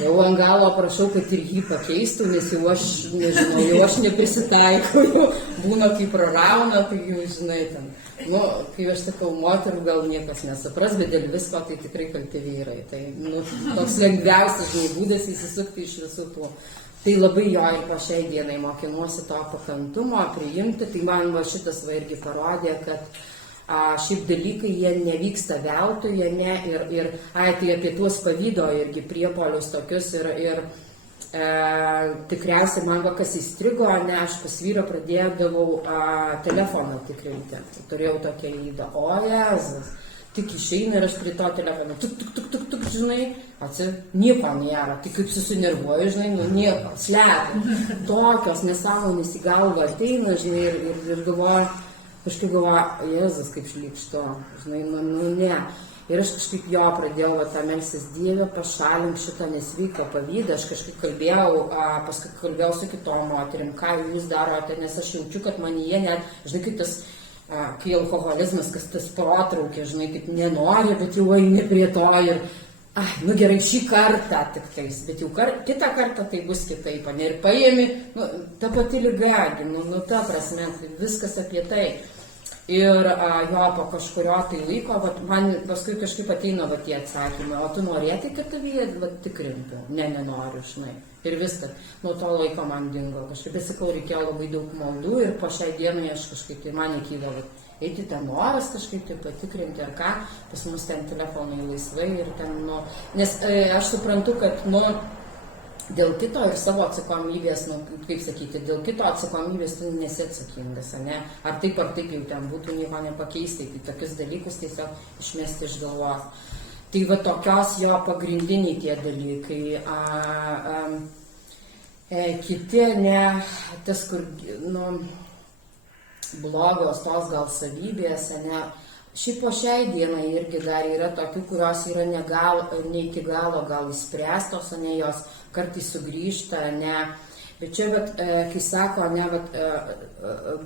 Jau ant galo prašau, kad ir jį pakeistų, nes jau aš, nežinau, jau aš neprisitaikau, jau būna kaip prarauna, tai jau, žinai, ten. Kai aš sakau, moterų gal niekas nesupras, bet dėl visko tai tikrai kalti vyrai. Tai, toks lengviausias, žinai, būdas įsisukti iš visų tų. Tai labai jo ir po šiai dienai mokinuosi to pakantumo, priimti. Tai man šitas irgi parodė, kad šiaip dalykai jie nevyksta veltui, ne, ir tai apie tuos pavydo irgi priepuolius tokius ir tikriausiai man kas įstrigo, ne, aš pas vyrą pradėdavau telefoną tikrinti. Turėjau tokią įdą, o Jėzus, tik išeina ir aš prie to telefono, tuk, žinai, nieko nėra, tik kaip susinervuoju, žinai, nieko, slepia. Tokios nesąmonės į galvą ateina, žinai, ir galvoju, kažkaip galvoju, Jėzus, kaip šlykšto, žinai, ne. Ir aš kažkaip jo pradėjau tą melstis, Dieve, pašalink šitą nesveiką pavydą, aš kažkaip paskui kalbėjau su kitom moterim, ką jūs darote, nes aš jaučiu, kad manyje net, žinai, kaip tas, kai alkoholizmas, kas tas protraukė, žinai, kaip nenori, bet jau eini prie to ir, gerai, šį kartą tik tais, bet jau kitą kartą tai bus kitaip, ne, ir paėmi, ta pati liga, ta prasme, viskas apie tai. Ir jo po kažkurio tai laiko, man paskui kažkaip ateina tie atsakymai, o tu norėtai, kad tavyje tikrintų? Ne, nenoriu, žinai. Ir viskas, nuo to laiko man dingo. Kažkaip sakau, reikėjo labai daug maldų ir po šiai dienai aš kažkaip tai man įkyla, eiti ten noras kažkaip tai patikrinti ar ką, pas mus ten telefonai laisvai ir ten, nes aš suprantu, kad, dėl kito ir savo atsakomybės, kaip sakyti, dėl kito atsakomybės tu nesi atsakingas, ne? Ar taip jau ten būtų nieko nepakeisti, tai tokius dalykus tiesiog išmesti iš galvos. Tai tokios jo pagrindiniai tie dalykai. Kiti, ne, tas, kur, blogos tos gal savybės, ne, šiaip po šiai dienai irgi dar yra tokių, kurios yra ne iki galo gal įspręstos, ne, jos kartais sugrįžta, ne, bet čia, kai sako, ne,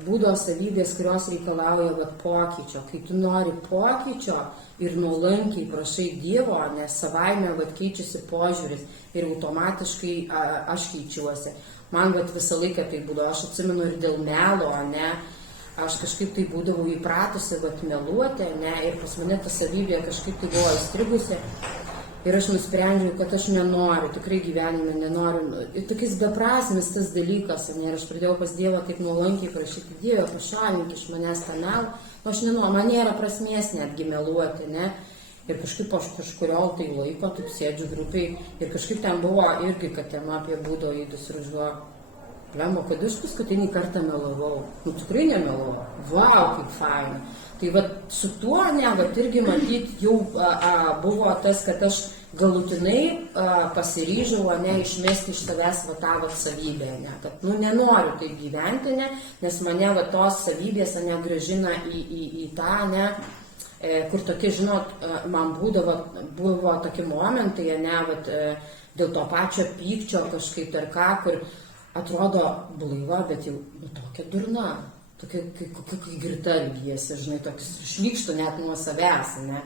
būdo savybės, kurios reikalauja pokyčio, kai tu nori pokyčio ir nuolankiai prašai Dievo, nes savaime keičiasi požiūris ir automatiškai aš keičiuosi. Man visą laiką tai būdavo, aš atsimenu ir dėl melo, ne, aš kažkaip tai būdavau įpratusi meluoti, ne, ir pas mane ta savybė kažkaip tai buvo įstrigusi. Ir aš nusprendžiau, kad aš nenoriu, tikrai gyvenime nenoriu. Ir tokis beprasmis tas dalykas, ne, ir aš pradėjau pas Dievą taip nuolankiai prašyti, Dieve, pašalink iš manęs tą melą. Aš nenoriu, man nėra prasmės netgi meluoti, ne. Ir kažkaip aš kažkurio tai laiko, taip sėdžiu grupiai, ir kažkaip ten buvo irgi, kad tema apie būdo įdus ir užuo. Lemba, kad aš paskutinį kartą melavau. Nu, tikrai nemelavau. Vau, kaip faina. Tai vat su tuo, ne, vat irgi matyt jau buvo tas, kad aš galutinai pasiryžau, ne, išmesti iš savęs va tą vat savybę, ne, kad, nu, nenoriu taip gyventi, ne, nes mane va tos savybės, ne, grąžina į tą, ne, kur tokie, žinot, man buvo tokie momentai, ne, vat, dėl to pačio pykčio kažkaip ar ką, kur atrodo blaiva, bet jau, nu, tokia durna, tokia, kai girta elgiesi, žinai, toks šlykštų net nuo savęs, ne.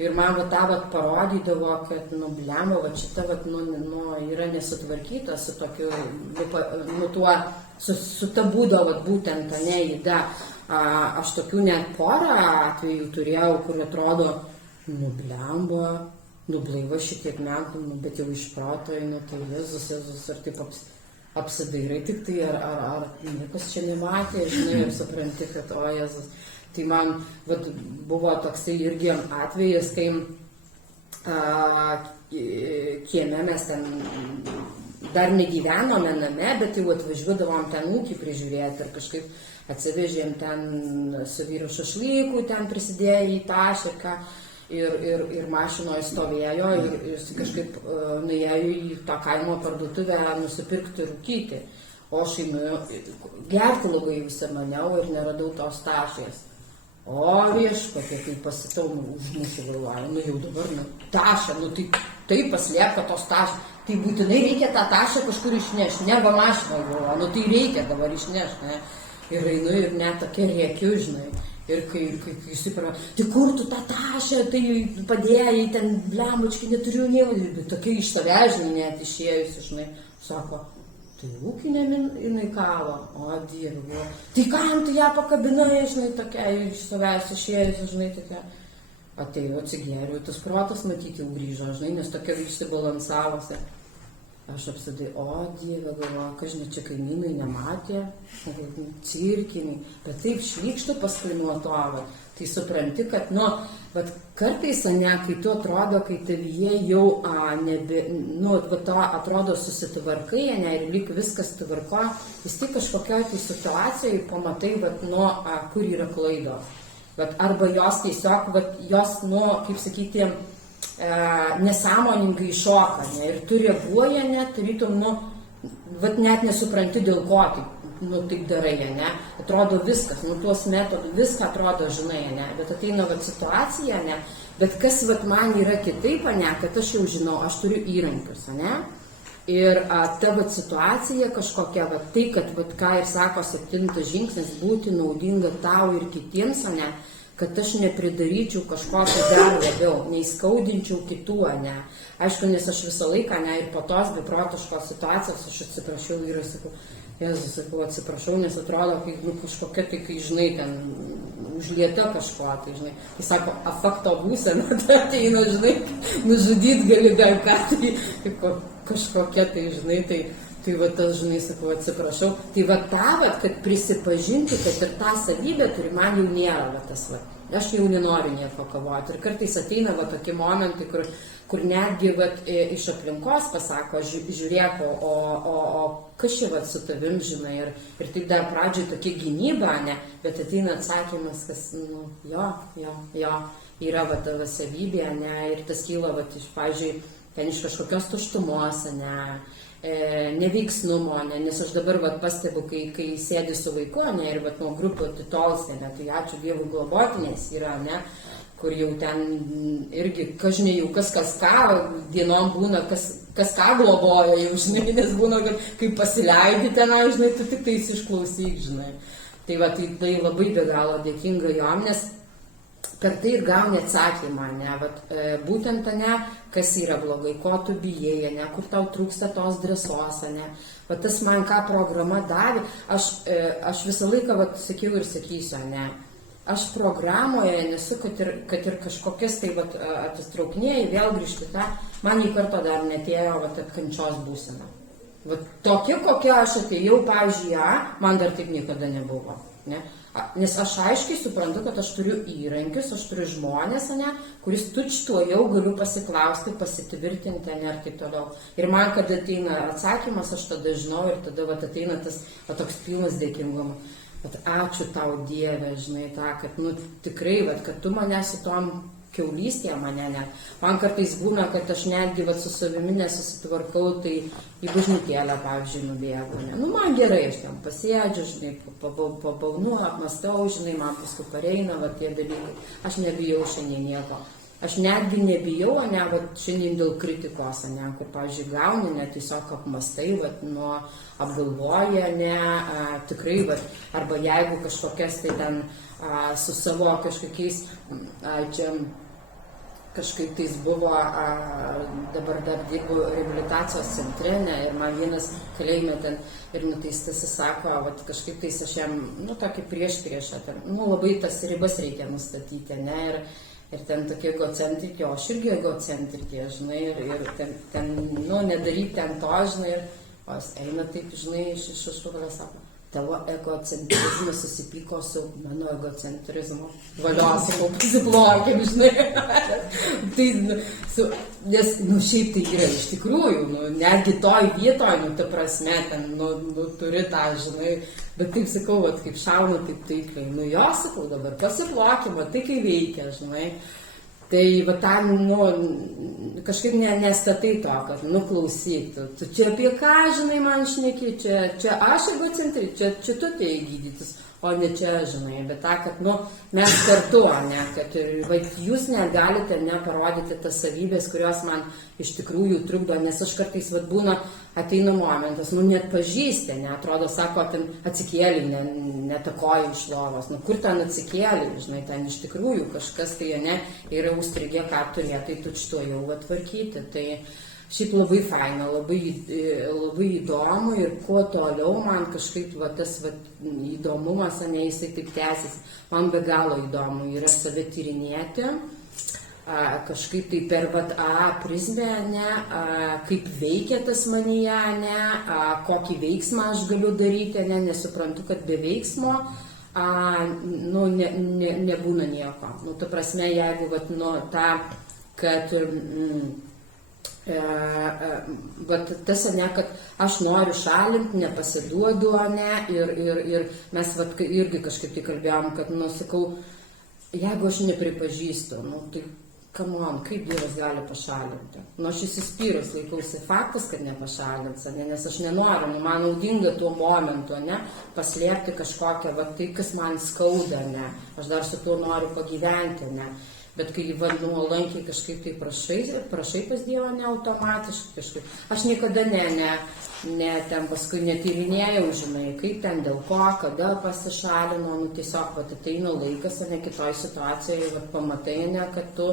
Ir man va tą vat parodydavo, kad, nu, blemba, va šita, vat, nu, yra nesutvarkyta su tokiu, nu, tuo, su ta būdo, vat, būtent, ne, įda. Aš tokių net porą atvejų turėjau, kur atrodo, nu, blemba, nu, blaiva šitiek metų, nu, bet jau iš proto, nu, tai Jėzus, ar taip apsidairai tik tai, ar niekas čia nematė, žinai, ir supranti, kad o Jėzus. Tai man vat, buvo toksai irgi atvejis, kai kieme mes ten dar negyvenome name, bet jau atvažiuodavom ten ūkį prižiūrėti ir kažkaip atsivežėm ten su vyru šašlykų, ten prisidėję į tašką. Ir mašinoje stovėjo ir kažkaip nuėjo į tą kaimo parduotuvę nusipirkti rūkyti. O aš einu gerti labai visą maniau ir neradau tos tašės. O viešpatie, kai pasitau už mūsų galvoju, nu jau dabar, nu, tašę, nu tai paslėpta tos tašės. Tai būtinai reikia tą tašę kažkur išnešti, ne va mašinoje galvoju, nu tai reikia dabar išnešti, ne. Ir einu ir net tokia rėkiu, žinai. Ir kai įsipravo, tai kur tu tą tašę, tai padėjai, ten blembačkai neturiu nieko, bet tokia iš savęs, žinai, net išėjusi, žinai, sako, tai ūkinė jinai kavo, o Dieve, tai kam tu ją pakabinai, žinai, tokia iš savęs išėjusi, žinai, tokia, atėjau, atsigėriau, tas protas matyti jau grįžo, žinai, nes tokia išsibalansavosi. Aš apsidai, o Dieve, galvoju, kažinai čia kaimynai nematė, cirkiniai, bet taip šlykštų paskui nuo to, tai supranti, kad, nu, bet kartais, ne, kai tu atrodo, kai tavyje jau, nu, bet to atrodo susitvarkai, ne, ir lyg viskas tvarko, vis tik kažkokioj tai situacijoje pamatai, bet, nu, kur yra klaidos. Bet arba jos tiesiog, bet jos, nu, kaip sakyti, nesąmoningai šoka, ne, ir tu reaguoja net, tarytum, nu, vat net nesupranti dėl ko taip darai, ne, atrodo viskas, nu, tuos metodus, viską atrodo, žinai, ne, bet ateina vat situacija, ne, bet kas vat man yra kitaip, ne, kad aš jau žinau, aš turiu įrankius, ne, ir ta vat situacija kažkokia, vat tai, kad vat ką ir sako 7 žingsnis, būti naudinga tau ir kitiems, ne, kad aš nepridaryčiau kažkokio dar labiau, neįskaudinčiau kitų, ne. Aišku, nes aš visą laiką, ne, ir po tos beprotiškos situacijos aš atsiprašiau ir sakau, Jėzus, sakau, atsiprašau, nes atrodo, kai, nu, kažkokia, tai kai, žinai, ten užlieta kažko, tai, žinai, kai sako, afekto būsena, tai ateina, žinai, nužudyt gali dar ką, tai kažkokia, tai, žinai, tai va tas, žinai, sakau, atsiprašau. Tai va tą, kad prisipažinti, kad ir tą savybę turi, man jau nėra va tas, va. Aš jau nenoriu nieko kovoti. Ir kartais ateina va tokie momentai, kur netgi va iš aplinkos pasako, žiūrėk, o kas čia va su tavim, žinai. Ir tai dar pradžioj tokia gynyba, ne, bet ateina atsakymas, kas, nu, jo, yra va tavo savybė, ne, ir tas kyla va iš, pavyzdžiui, ten iš kažkokios tuštumos, ne, neveiksnumo, ne, nes aš dabar vat pastebiu, kai sėdi su vaiku, ne, ir vat nuo grupių atitolsta, ne, tai ačiū Dievui globotinės yra, ne, kur jau ten irgi, kažinai jau kas ką, dienom būna, kas ką globoja, jau žinai, nes būna, kai pasileidi ten, žinai, tu tik tai išklausyk, žinai. Tai va, tai labai be galo dėkinga jom, nes per tai ir gauni atsakymą, ne, vat, būtent, ne, kas yra blogai, ko tu bijai, ne, kur tau trūksta tos drąsos, ne, vat tas man ką programa davė, aš visą laiką, vat, sakiau ir sakysiu, ne, aš programoje nesu, kad ir kažkokias tai, vat, atistraukinėjai, vėl grįžti tą, man į karto dar netėjo, vat, kančios būsena. Vat tokia, kokia aš atėjau, pavyzdžiui, man dar taip niekada nebuvo. Ne? Nes aš aiškiai suprantu, kad aš turiu įrankius, aš turiu žmonės, ne, kuris tučtuo jau galiu pasiklausti, pasitvirtinti, ne, ir taip toliau. Ir man, kad ateina atsakymas, aš tada žinau ir tada vat, ateina tas toks pilnas dėkingumo. Ačiū tau Dieve, žinai, kad, nu, tikrai, vat, kad tu mane su tom kiaulystėje mane net. Man kartais būna, kad aš netgi vat, su savimi nesusitvarkau, tai į bažnytėlę, pavyzdžiui, nubėgu. Ne? Nu, man gerai, aš ten pasėdžiu, žinai, pabaunu, apmastau, žinai, man paskui pareina, vat, tie dalykai. Aš nebijau šiandien nieko. Aš netgi nebijau, ne, vat, šiandien dėl kritikos, ne, kur, pavyzdžiui, gauni, ne, tiesiog apmastai, vat, nuo apgalvoja, ne, tikrai, vat, arba jeigu kažkokias tai ten su savo kažkokiais, čia kažkaip tais buvo, dabar dar dirbu reabilitacijos centre, ne, ir man vienas kalėjime ten ir nuteistasis sako, vat, kažkaip tais aš jam, nu, tokį priešą, nu, labai tas ribas reikia nustatyti, ne, ir ten tokie egocentrikė, o aš irgi egocentrikė, žinai, ir ten, nu, nedaryti ten to, žinai, o jis eina taip, žinai, iš užvalio sako, tavo egocentrizmas susipyko su mano egocentrizmu. Valios, sakau, pasiblogim, žinai. Tai, nes, nu, šiaip tai yra iš tikrųjų, nu, netgi toj vietoj, nu, ta prasme, ten, nu, turi tą, žinai, bet taip sakau, vat, kaip šauna, taip taikliai. Nu, jo, sakau, dabar pasiblogim, tai kai veikia, žinai. Tai, va, tam, nu, kažkaip nestatai to, kad, nu, klausyt, tu čia apie ką, žinai, man šneki, čia aš egocentri, čia tu tai gydytis, o ne čia, žinai, bet tą, kad, nu, mes kartu, ne, kad, va, jūs negalite neparodyti tas savybės, kurios man iš tikrųjų trukdo, nes aš kartais, va, būna, ateina momentas, nu, net pažįsti, ne, atrodo, sako, ten atsikėlį, netakoji iš lovos, nu, kur ten atsikėlį, žinai, ten iš tikrųjų kažkas tai, ne, yra užstrigė, ką turėtai tučtuo jau atvarkyti, tai šiaip labai faina, labai įdomu ir kuo toliau man kažkaip va, tas va, įdomumas, ne, jisai taip tęsiasi, man be galo įdomu yra save tyrinėti, kažkaip tai per vat, prizmę, ne, kaip veikia tas manyje, ne, kokį veiksmą aš galiu daryti, ne, nesuprantu, kad be veiksmo nu, nebūna nieko. Nu, ta prasme, jeigu vat, nu, ta, kad bet tas, ne, kad aš noriu šalinti, nepasiduodu, ne, ir mes vat, irgi kažkaip tai kalbėjom, kad, nu, sakau, jeigu aš nepripažįstu, nu, tai come on, kaip Dievas gali pašalinti? Nu, aš įsispyrus laikausi faktas, kad nepašalins, ne, nes aš nenoriu, nu, man naudinga tuo momentu, ne, paslėpti kažkokią, va, tai, kas man skauda, ne, aš dar su tuo noriu pagyventi, ne. Bet kai, va, nuolankiai kažkaip tai prašai pas Dievą, ne automatiškai kažkaip. Aš niekada ten paskui netyrinėjau, žinai, kaip ten, dėl ko, kada pasišalino, nu tiesiog, va, ateina laikas, ne, kitoj situacijoje, va, pamatai, ne, kad tu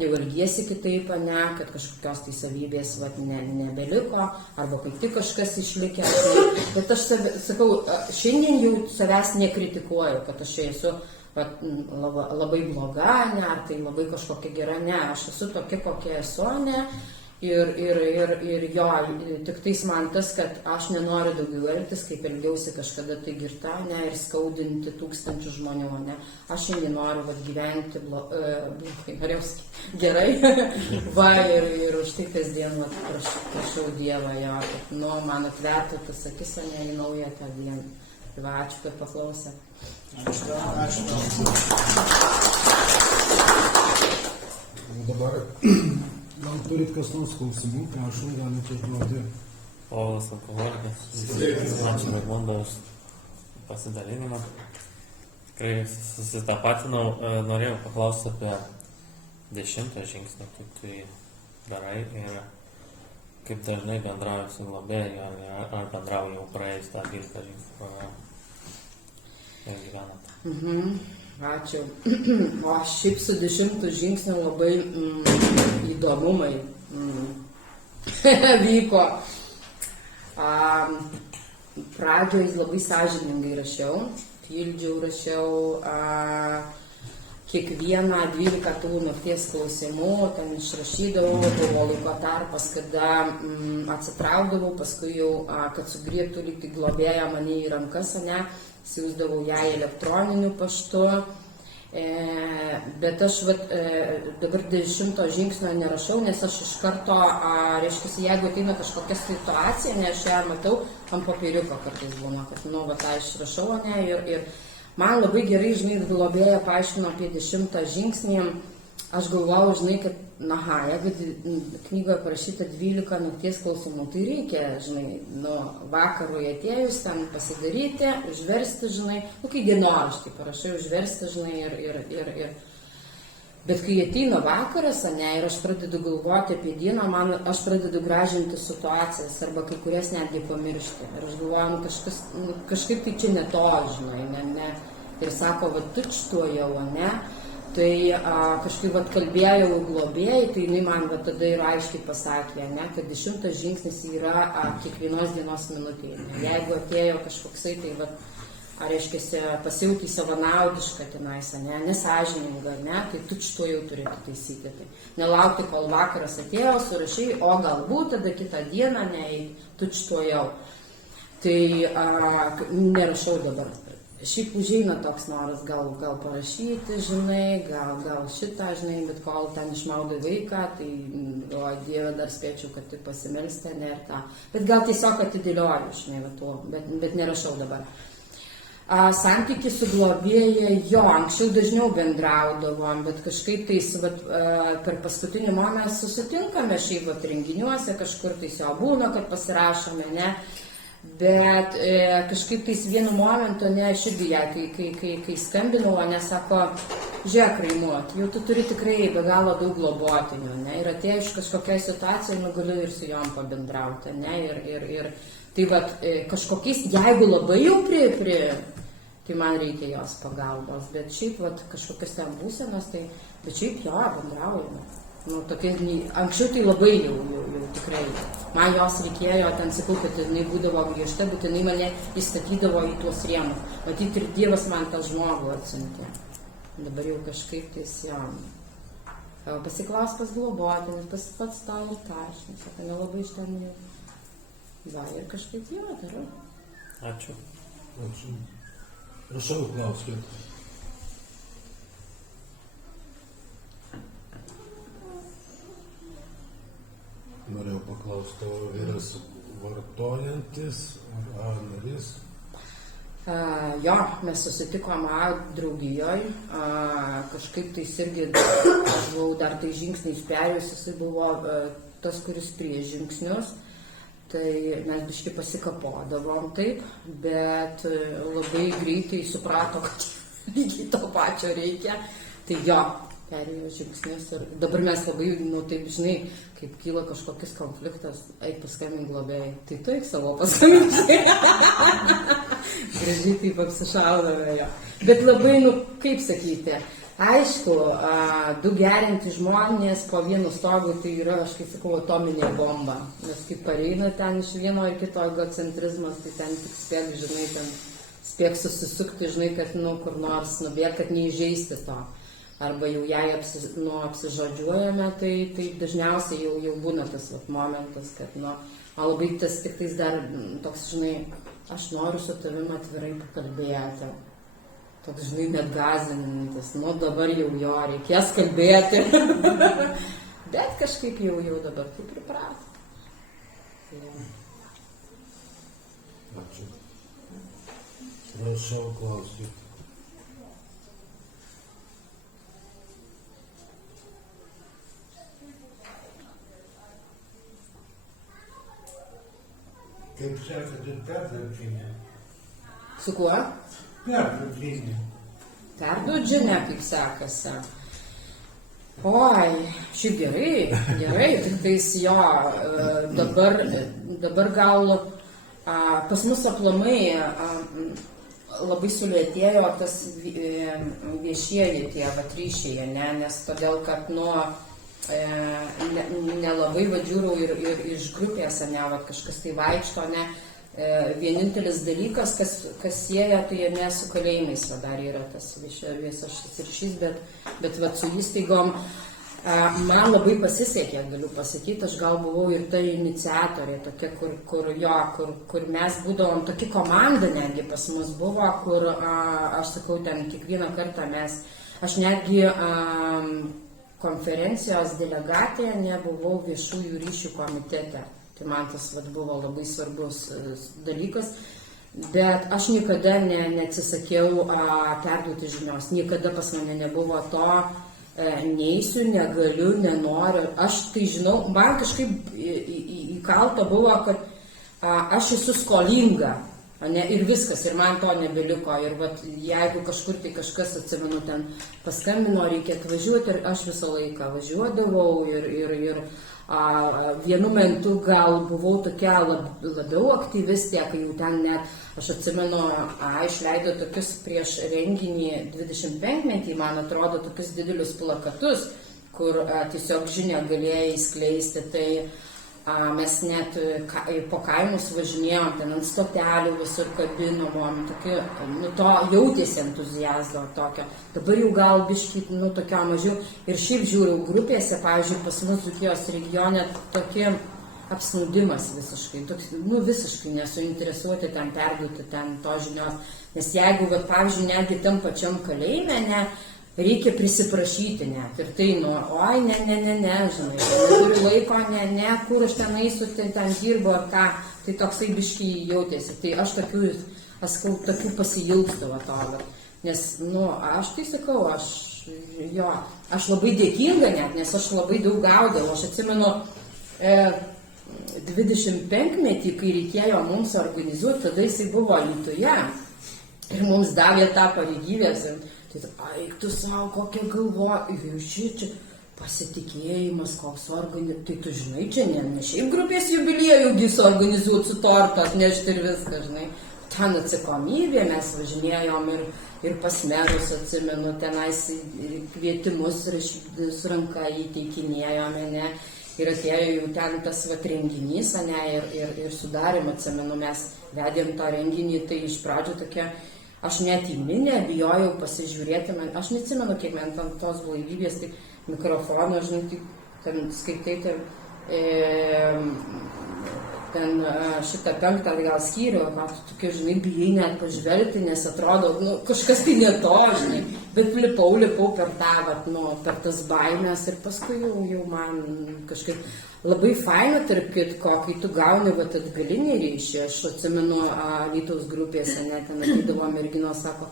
jau elgiesi kitaip, ne, kad kažkokios tai savybės, va, nebeliko, arba kaip tik kažkas išlikė. Bet aš sakau, šiandien jau savęs nekritikuoju, kad aš čia esu labai bloga, ne, ar tai labai kažkokia gera, ne, aš esu tokia, kokia esu, ne, ir jo, tik tais man tas, kad aš nenoriu daugiau elgtis, kaip elgiausi kažkada tai girta, ne, ir skaudinti tūkstančių žmonių, ne, aš šiandien noriu, va, gyventi blogai, gerai, va, ir už tai kasdien, va, prašau Dievą, jo, kad, nu, man atvertų tas akis, ne, į naują tą dieną. Va, ačiū, kad paklausė. Ačiū. Dabar, gal turit kas nors klausimų, prašau, galite užduoti. Povilas alkoholikas. Ačiū Raimonda už pasidalinimą. Tikrai susitapatinau, norėjau paklausti apie 10 žingsnį, kaip tu jį darai ir kaip dažnai bendrauju su globėju, ar bendrauju jau praėjus tą 12 žingsnių programą. Ir gyvenat. Ačiū. O šiaip su 10 žingsniu labai įdomumai vyko. Pradžioj labai sąžiningai rašiau, pildžiau, rašiau, kiekvieną 12 tų nakties klausimų, ten išrašydavau, buvo laiko tarpas, kada atsitraukdavau, paskui jau, kad sugrįžtų lyg globėja mane į rankas, ne, siūsdavau ją elektroniniu paštu. Bet aš dabar 10 žingsnio nerašau, nes aš iš karto, reiškia, jeigu ateina kažkokia situacija, ne, aš ją matau, ant popieriuko kartais būna, kad, tą išrašau, ne, ir man labai gerai, žinai, globėja paaiškino apie 10 žingsnį, aš galvojau, žinai, kad, jeigu knygoje parašyta 12 nakties klausimų, tai reikia, žinai, vakarui atėjus ten pasidaryti, užversti, žinai, kai dienoraštį parašai, užversti, žinai, bet kai ateina vakaras, ne, ir aš pradedu galvoti apie dieną, aš pradedu gražinti situacijas, arba kai kurias netgi pamiršti. Ir aš galvoju, kažkaip tai čia ne to, žinai, ne. Ir sako, tučtuojau, ne. Tai kažkaip kalbėjau globėjai, tai jinai man tada ir aiškiai pasakė, ne, kad 10 žingsnis yra kiekvienos dienos minutėje. Jeigu atėjo kažkoksai, tai reiškia, pasijauti savanaudišką tenais, ne, nesąžininga, ne, tai tučtuojau turėtų taisyti. Tai nelaukti, kol vakaras atėjo, surašai, o galbūt tada kitą dieną, ne, tučtuojau. Tai nerašau dabar. Šiaip užeina toks noras gal parašyti, žinai, gal šitą, žinai, bet kol ten išmaudai vaiką, tai, Dieve, dar spėčiau, kad tik pasimelsti, ne, ir tą. Bet gal tiesiog atidėlioju, žinai, bet nerašau dabar. Santykį su globėja, anksčiau dažniau bendraudavom, bet kažkaip tais, per paskutinį momentą susitinkame šiaip renginiuose, kažkur tais jo būna, kad pasirašome, ne. Bet kažkaip tais vienu momentu, ne, aš irgi ją, kai skambinau, ne, sako, žiūrėk, Raimuot, jau tu turi tikrai be galo daug globotinių, ne, ir atėjo iš kažkokiai situacijai, galiu ir su jom pabendrauti, ne, ir tai kažkokiais, jeigu labai jau tai man reikia jos pagalbos, bet šiaip kažkokios ten būsenos, tai, bet šiaip jo, bendraujame. Anksčiau tai labai jau tikrai. Man jos reikėjo, ten sakau, kad jinai būdavo griežta, bet jinai mane įstatydavo į tuos rėmus. Matyt, ir Dievas man tą žmogų atsiuntė. Dabar jau kažkaip tais jam. Pasiklaus pas globotinis, pats tau ir tą, aš nelabai iš ten jau. Ir kažkaip jo, darau. Ačiū. Prašau, klauskit. Norėjau paklausti, tavo vyras vartojantis ar narys? Jo, mes susitikom draugijoje, kažkaip tais irgi, aš buvau dar tai žingsniais perėjus, jisai buvo tas, kuris prieš žingsnius, tai mes biškai pasikapodavom taip, bet labai greitai suprato, kad lygiai to pačio reikia, tai jo, perėjo žingsnius ir dabar mes labai, taip žinai, kaip kyla kažkokis konfliktas, eik paskambink globėjai, tai tu eik savo paskambinti. Gražiai taip apsišaudavę jo. Bet labai, kaip sakyti, aišku, du gerinti žmonės po vienu stogu, tai yra, aš kaip sakau, atominė bomba. Nes kaip pareina ten iš vieno ir kito egocentrizmas, tai ten tik spėk, žinai, ten spėk susisukti, žinai, kad kur nors nubėg, kad neįžeisti to. Arba jau jai apsižodžiuojame, tai dažniausiai jau būna tas momentas, kad, labai tas tik tais dar toks, žinai, aš noriu su tavim atvirai pakalbėti. Toks, žinai, net gąsdinantis, dabar jau jo reikės kalbėti. Bet kažkaip jau dabar taip priprato. Ačiū. Prašau, klauskit. Kaip sekasi perduot Su kuo? Perduot žinią. Perduot žinią, kaip sekasi. Oi, šiaip gerai, tik tais jo, dabar gal pas mus aplamai labai sulėtėjo tas viešieji tie ryšiai, nes todėl, kad nelabai vadžiūrau ir iš grupės, kažkas tai vaikšto, Vienintelis dalykas, kas sieja, tai ne su kalėjimais dar yra tas visas ryšys, bet vat su įstaigom man labai pasisekė, galiu pasakyti, aš gal buvau ir ta iniciatorė, tokia, kur mes būdavom, tokia komanda netgi pas mus buvo, kur aš sakau, ten kiekvieną kartą aš netgi konferencijos delegatė nebuvau viešųjų ryšių komitete. Tai man tas buvo labai svarbus dalykas, bet aš niekada neatsisakiau perduoti žinios, niekada pas mane nebuvo to, neisiu, negaliu, nenoriu, aš tai žinau, man kažkaip įkalta buvo, kad aš esu skolinga, ir viskas, ir man to nebeliko, ir vat, jeigu kažkur tai kažkas, atsimenu, ten paskambino, reikia atvažiuoti, ir aš visą laiką važiuodavau, ir vienu metu gal buvau tokia labiau aktyvistė, kai jau ten net, aš atsimenu, išleido tokius prieš renginį 25-metį, man atrodo, tokius didelius plakatus, kur tiesiog žinia galėjai skleisti, tai mes net po kaimus važinėjom, ten ant stotelių visur kabinom, to jautėsi entuziazmo tokio. Dabar jau gal biškį, tokio mažiau. Ir šiaip žiūriu, grupėse, pavyzdžiui, pas mus Dzūkijos regione tokie apsnaudimas visiškai, visiškai nesuinteresuoti ten perduoti ten to žinios. Nes jeigu, pavyzdžiui, netgi tam pačiam kalėjime, reikia prisiprašyti net. Ir tai, oi, ne, žinai, neturiu laiko, ne, kur aš ten eisiu, ten dirbu ar ką, tai toksai biškį jautėsi. Tai aš tokių pasijaustavo to. Nes, aš tai sakau, aš labai dėkinga net, nes aš labai daug gaudavau. Aš atsimenu 25-metį, kai reikėjo mums organizuoti, tada jisai buvo Alytuje ir mums davė tą pareigybės. Tai tu savo, kokia galva, ir čia pasitikėjimas, koks organizuoti, tai tu žinai, čia ne šiaip grupės jubiliejų suorganizuoti su tortą, atnešti ir viską, žinai. Ten atsakomybė, mes važinėjom ir pas merus, atsimenu, tenais kvietimus su ranka įteikinėjome, ir atėjo jau ten tas renginys, ir sudarėm, atsimenu, mes vedėm tą renginį, tai iš pradžių tokia, aš net į minę bijojau pasižiūrėti, aš neatsimenu, kiek man tos blaivybės, tai mikrofono, žinai, ten skaitai, ten šitą 5 gal skyrių, tokia, žinai, bijai net pažvelgti, nes atrodo, kažkas tai ne to, žinai, bet lipau per tą, per tas baimės ir paskui jau man kažkaip labai faina, tarp kitko, kai tu gauni atgalinį ryšį. Aš atsimenu Alytaus grupėse, net ten ateidavo merginos, sako,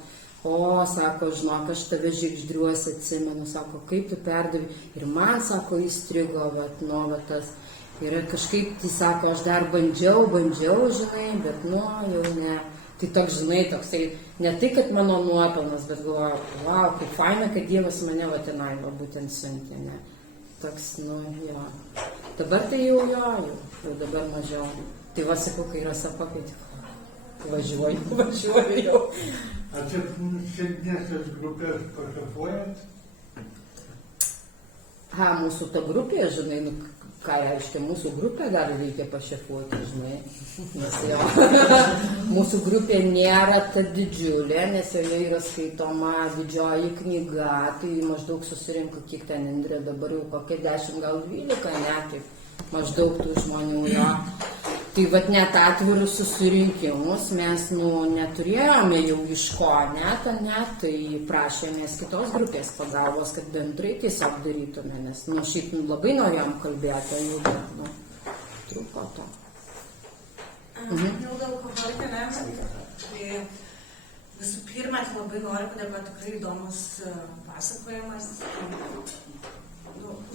sako, žinok, aš tave žygždriuosi atsimenu, sako, kaip tu perdavi. Ir man, sako, įstrigo, tas. Ir kažkaip, tai sako, aš dar bandžiau, žinai, bet, jau ne. Tai toks, žinai, toksai, ne tai, kad mano nuopelnas, bet galvoju, wow, kaip faina, kad Dievas mane tenai būtent siuntė, ne. Toks, jo. Dabar tai jau dabar mažiau. Tai va, sakau, kai yra sapa, kai tik važiuoju jau. Ar čia silpnesnės grupės pašafuojat? Mūsų ta grupė, žinai, ką reiškia, mūsų grupė dar reikia pašefuoti, žinai, nes mūsų grupė nėra ta didžiulė, nes joje yra skaitoma didžioji knyga, tai maždaug susirinko, kiek ten Indrė, dabar jau kokia 10, gal 12, net maždaug tų žmonių jo. Tai net atvirus susirinkimus mes neturėjome jau iš ko, tai prašėmės kitos grupės pagalbos, kad bendrai tiesiog darytume, nes šiaip labai norėjom kalbėti, bet trūko to. Dėl alkoholikė, tai visų pirma, labai noriu padėkoti, tikrai įdomus pasakojimas.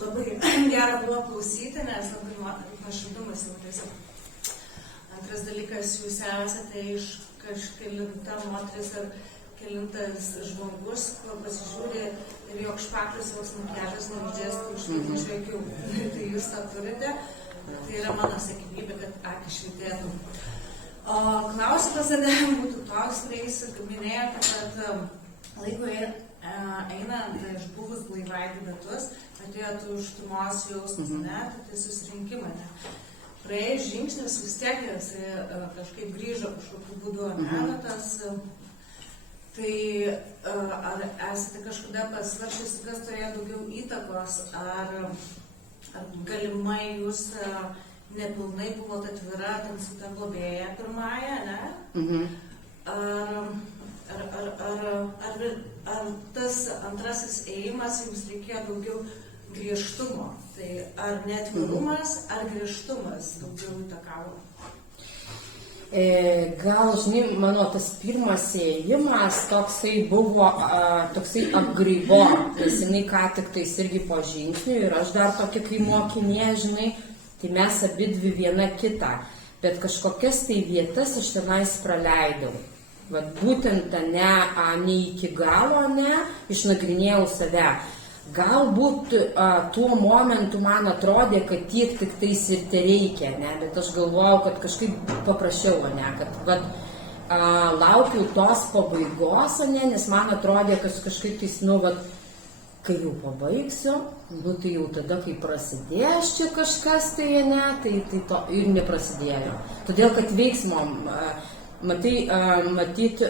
Labai gera buvo klausyti, nes labai pašaudumas jautėsi. Antras dalykas, jūs esate iš kažkelinta moteris ar kelintas žmogus, kur pasižiūrė ir jog špaklius vos nukeltas neuždės tų šviečių akių. Tai jūs tą turite. Tai yra mano sėkmybė, kad akis švitėtų. O klausimas būtų toks, kai jūs minėjote, kad laiko einant išbuvus blaivai metus, atėjo tų užtumos jausmas, tai susirinkimą. praėjus žingsnis vis tiek jis kažkaip grįžo kažkokiu būdu, ne, tas. Tai ar esate kažkada pasvaršiusi, kas turėjo daugiau įtakos, ar galimai jūs nepilnai buvote atvira su ta globėja pirmąja, ne? Ar tas antrasis ėjimas jums reikėjo daugiau griežtumo? Tai ar netvirumas, ar griežtumas daugiau įtakavo? Gal, žinai, mano tas pirmas ėjimas toksai buvo toksai apgraibo, nes jinai ką tik tais irgi po žingsnių ir aš dar tokia kai mokinė, žinai, tai mes abidvi viena kitą, bet kažkokias tai vietas aš tenais praleidau. Vat būtent ne iki galo, išnagrinėjau save. Galbūt tuo momentu man atrodė, kad tiek tik tais ir te reikia, bet aš galvojau, kad kažkaip paprašiau, kad laukiu tos pabaigos, nes man atrodė, kad kažkaip tais, kai jau pabaigsiu, tai jau tada, kai prasidės čia kažkas, tai to ir neprasidėjo. Todėl, kad veiksmom, matyt,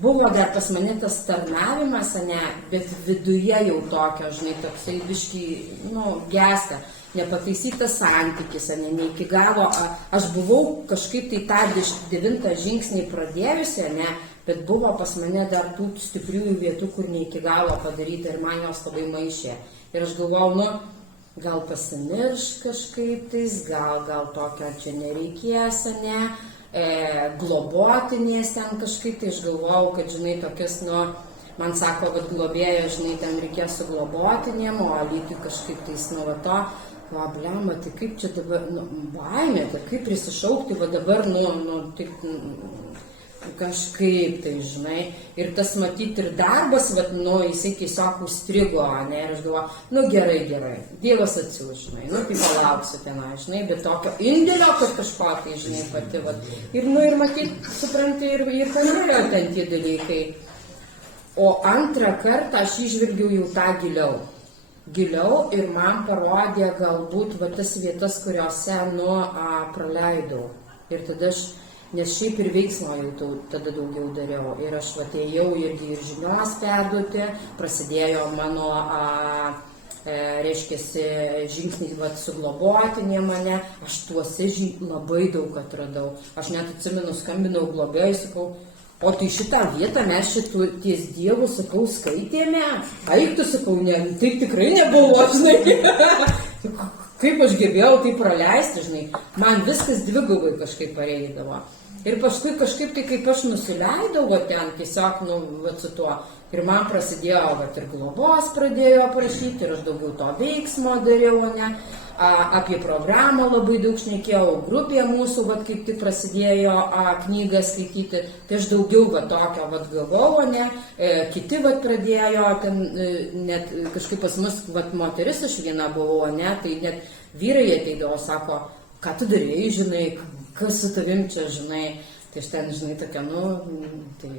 buvo dar pas mane tas tarnavimas, bet viduje jau tokio, žinai, toksai biškį, gesta, nepataisytas santykis, ne iki galo. Aš buvau kažkaip tai tą 9 žingsnį pradėjusi, bet buvo pas mane dar tų stipriųjų vietų, kur ne iki galo padaryta ir man jos labai maišė. Ir aš galvojau, gal pasimirš kažkaip tais, gal tokio čia nereikės, globotinės ten kažkaip, tai aš galvojau, kad, žinai, tokias, man sako, kad globėja, žinai, ten reikės su globotinėm, o lygtai kažkaip tais, blema, tai kaip čia dabar, baimė, tai kaip prisišaukti, dabar, taip, kažkaip, tai, žinai, ir tas matyti ir darbas, jisai tiesiog užstrigo, ir aš galvoju, gerai, Dievas atsiūs, žinai, tai palauksiu tenai, žinai, bet tokio indėlio, kad kažko, tai, žinai, pati, ir matyt, supranti, ir panulio ten tie dalykai. O antrą kartą aš įžvelgiau jau tą giliau ir man parodė galbūt tas vietas, kuriuose, praleidau. Ir tada aš, nes šiaip ir veiksmo jau tada daugiau dariau. Ir aš atėjau irgi ir žinios perduoti, prasidėjo mano, reiškiasi, žingsniai su globotinė mane, aš tuose labai daug atradau. Aš net atsimenu, skambinau globėjai, sakau, o tai šitą vietą mes šitų ties Dievu, sakau, skaitėme, tu, sakau, taip tikrai nebuvo, žinai. Kaip aš gebėjau tai praleisti, žinai, man viskas dvigubai kažkaip pareidavo. Ir paskui kažkaip tai, kaip aš nusileidau, ten tiesiog, su tuo, ir man prasidėjo, ir globos pradėjo prašyti, ir aš daugiau to veiksmo dariau, apie programą labai daug šnekėjau, grupė mūsų, kaip tik prasidėjo knygą skaityti, tai aš daugiau tokio gavau, kiti pradėjo, ten net kažkaip pas mus moteris aš viena buvau, tai net vyrai ateidavo, sako, ką tu darėjai, žinai, kas su tavim čia, žinai, tai aš ten, žinai, tokia, tai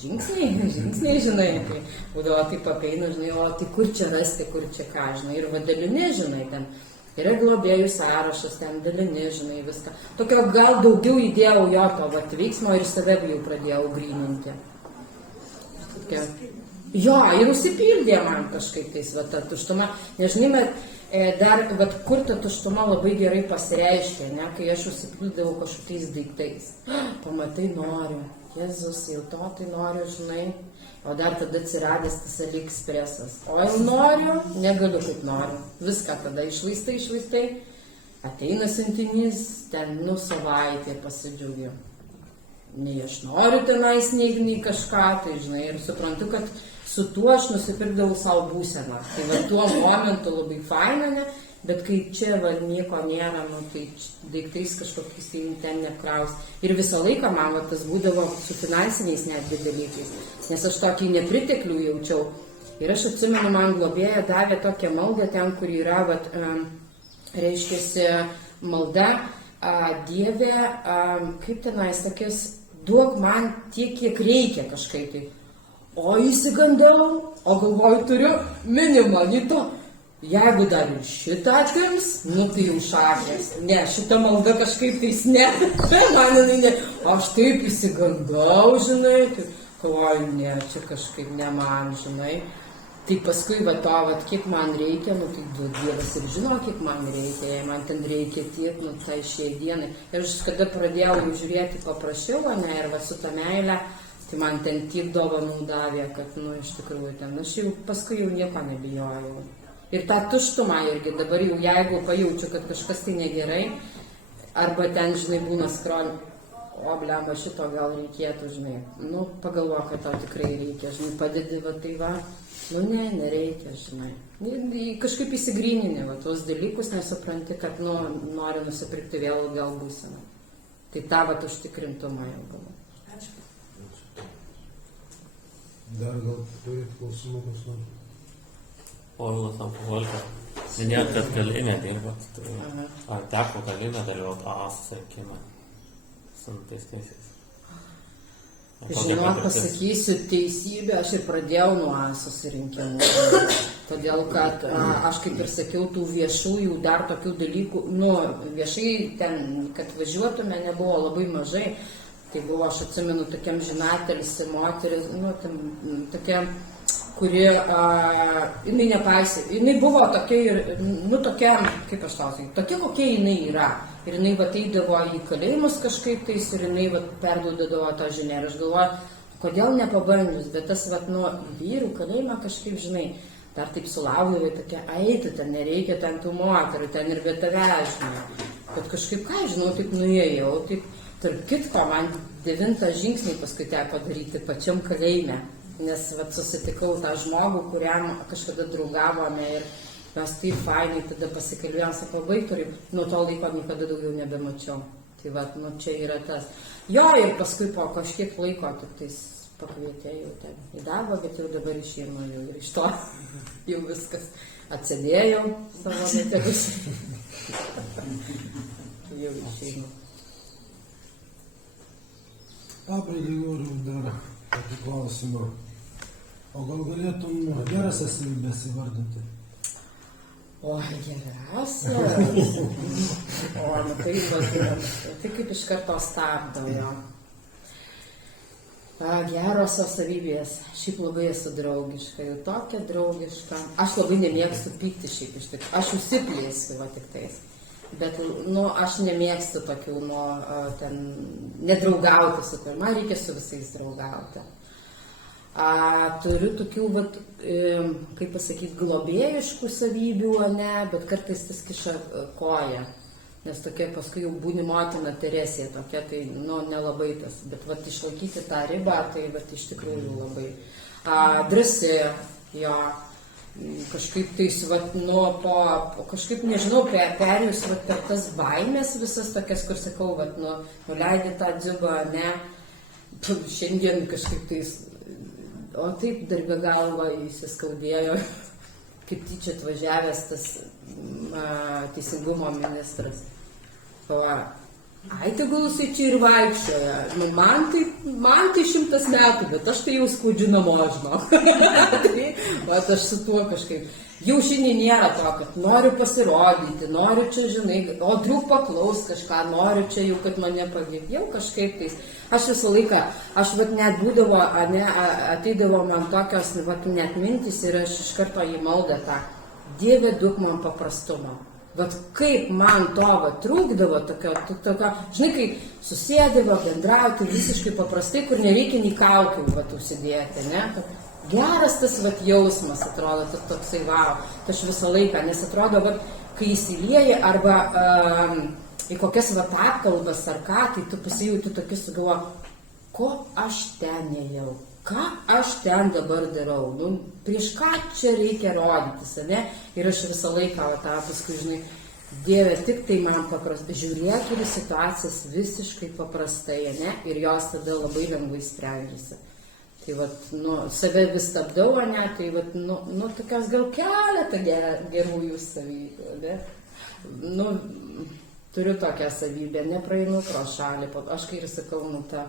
žingsniai, žinai, tai būdavo taip apeina, žinai, o tai kur čia rasti, kur čia ką, žinai, ir dalini, žinai, ten yra globėjų sąrašas, ten dalini, žinai, viską. Tokio gal daugiau įdėjau jo to veiksmo ir save jau pradėjau gryninti. Jo, ir užsipildė man kažkaip tais, ta tuštuma, nežinai, dar, kur ta tuštuma labai gerai pasireiškia, kai aš užsipildavau kažkokiais daiktais. Pamatai, noriu, Jėzus, jau to tai noriu, žinai, o dar tada atsiradęs tas AliExpressas. O jau noriu, negaliu kaip noriu. Viską tada išvaistai, ateina siuntinys, ten, savaitė pasidžiaugiu. Nei aš noriu tenais, nei kažką, tai, žinai, ir suprantu, kad su tuo aš nusipirkdavau savo būseną. Tai tuo momentu labai faina, bet kai čia nieko nėra, tai daiktais kažkokiais ten neapkraus. Ir visą laiką man tas būdavo su finansiniais netgi dalykais, nes aš tokį nepriteklių jaučiau. Ir aš atsimenu, man globėja davė tokią maldą ten, kur yra, reiškiasi, malda, Dieve, kaip tenais tokias, duok man tiek, kiek reikia kažkaip tai. O įsigandau, o galvoju, turiu minimalį to. jeigu dar ir šitą atims, nu tai jau šakės. Ne, šita malda kažkaip tais ne. Tai man jinai ne. Aš taip įsigandau, žinai. Oi, ne, čia kažkaip ne man, žinai. Tai paskui va to, va, kiek man reikia, nu tai Dievas ir žino, kiek man reikia. Jei man ten reikia tiek, nu tai šiai dienai. Ir aš kada pradėjau jau žiūrėti paprasčiau, ne, ir va su ta meile, tai man ten tiek dovanų davė, kad, nu, iš tikrųjų ten, aš jau paskui jau nieko nebijojau. Ir tą tuštumą irgi, dabar jau jeigu pajaučiu, kad kažkas tai negerai, arba ten, žinai, būna skron, o, blemba, šito gal reikėtų, žinai, nu, pagalvo, kad tau tikrai reikia, žinai, padedi, va, tai va, nu, ne, nereikia, žinai. Kažkaip įsigrynini, va, tuos dalykus, nesupranti, kad, nu, nori nusipirkti vėl gal būseną. Tai tą, va, užtikrintumą jau gal. Ačiū. Dar gal turit klausimų, kas nors? Povilas alkoholikas. Minėjot, kad kalėjime dirbat. Tai ar teko kalėjime dalyvauti ASO rinkime su nuteistaisiais? Žinok, pasakysiu teisybę, aš ir pradėjau nuo ASO rinkimų. Todėl, kad aš kaip ir sakiau, tų viešųjų dar tokių dalykų, nu, viešai ten, kad važiuotume, nebuvo labai mažai. Tai buvo, aš atsimenu, tokiam žinatelis, moteris, nu, tokia, kuri, jinai nepaisė, jinai buvo tokia ir, nu, tokia, kaip aš tau sakysiu, tokia, kokia jinai yra. Ir jinai va eidavo į kalėjimus kažkaip tais ir jinai va perduodavo tą žinią. Ir aš galvoju, kodėl nepabandžius, bet tas va, nu, vyrų kalėjimą kažkaip, žinai, dar taip sulaukdavai tokia, eiti, ten nereikia ten tų moterų, ten ir be tavęs, žinai. Bet kažkaip, ką žinau, taip nuėjau, taip, tarp kitko, man 9 žingsnį paskui teko daryti pačiam kalėjime. Nes vat, susitikau tą žmogų, kuriam kažkada draugavome ir mes taip fainai tada pasikalbėjom, sakau, baigturiai, nuo to laiko niekada daugiau nebemačiau. Tai vat, nu čia yra tas. Jo, ir paskui po kažkiek laiko tik tais pakvietė jau ten į darbą, bet jau dabar išėjau jau ir iš to jau viskas atsėdėjau savo metelius. Jau išėjau. Pabaigai noriu dar tokį klausimą. O gal galėtum geras asmenybės įvardinti? O, geriausias. O, nu tai kaip iš karto stabdau jo. Gerosios savybės. Šiaip labai esu draugiška, jau tokia draugiška. Aš labai nemėgstu pykti šiaip iš tikrųjų. Aš užsiplėsiu, va tik tais. Bet, nu, aš nemėgstu tokių, nu, ten, nedraugauti su kur. Man reikia su visais draugauti. Turiu tokių, vat, kaip pasakyti, globėjiškų savybių, ne, bet kartais tas kiša koją. Nes tokia paskui jau būni motina Teresė, tokia, tai, nu, nelabai tas. Bet, vat, išlaikyti tą ribą, tai, vat, iš tikrųjų labai. Drąsi, jo. Kažkaip tais, vat, nu, po kažkaip, nežinau, perėjus, vat, per tas baimės visas tokias, kur sakau, vat, nu, nuleidė tą dziubą, ne, šiandien kažkaip tais, o taip darbė galva įsiskaudėjo, kaip tyčia atvažiavęs tas teisingumo ministras. Ai, tegul jisai čia ir vaikščioja. Nu, man tai 100 metų, bet aš tai jau skaudžiu namo, žinau. Tai aš su tuo kažkaip. Jau šiandien nėra to, kad noriu pasirodyti, noriu čia, žinai, o driuk paklaus kažką, noriu čia jau, kad mane pagėti. Jau kažkaip tais. Aš visą laiką, aš vat net būdavo, ateidavo man tokios, vat net mintis ir aš iš karto į maldą tą. Dieve, duok man paprastumą. Vat kaip man to vat trūkdavo, tokio, žinai, kai susėdavo bendrauti visiškai paprastai, kur nereikia nei kaukių vat užsidėti, ne? Geras tas vat jausmas, atrodo, toksai vau, aš visą laiką, nes atrodo, vat, kai įsilieji arba į kokias vat apkalbas ar ką, tai tu pasijauti tokius, galvo, ko aš ten ėjau, ką aš ten dabar darau, nu, prieš ką čia reikia rodytis, ne? Ir aš visą laiką tą paskui, žinai, Dieve, tik tai man paprastai, žiūrėk ir situacijas visiškai paprastai, ne? Ir jos tada labai lengvai sprendžiasi. Tai vat, nu, save vis stabdau, ne? Tai vat, nu, tokios gal keletą gerųjų savybių, ne? Nu, turiu tokią savybę, nepraeinu pro šalį, aš kai ir sakau, nu, ta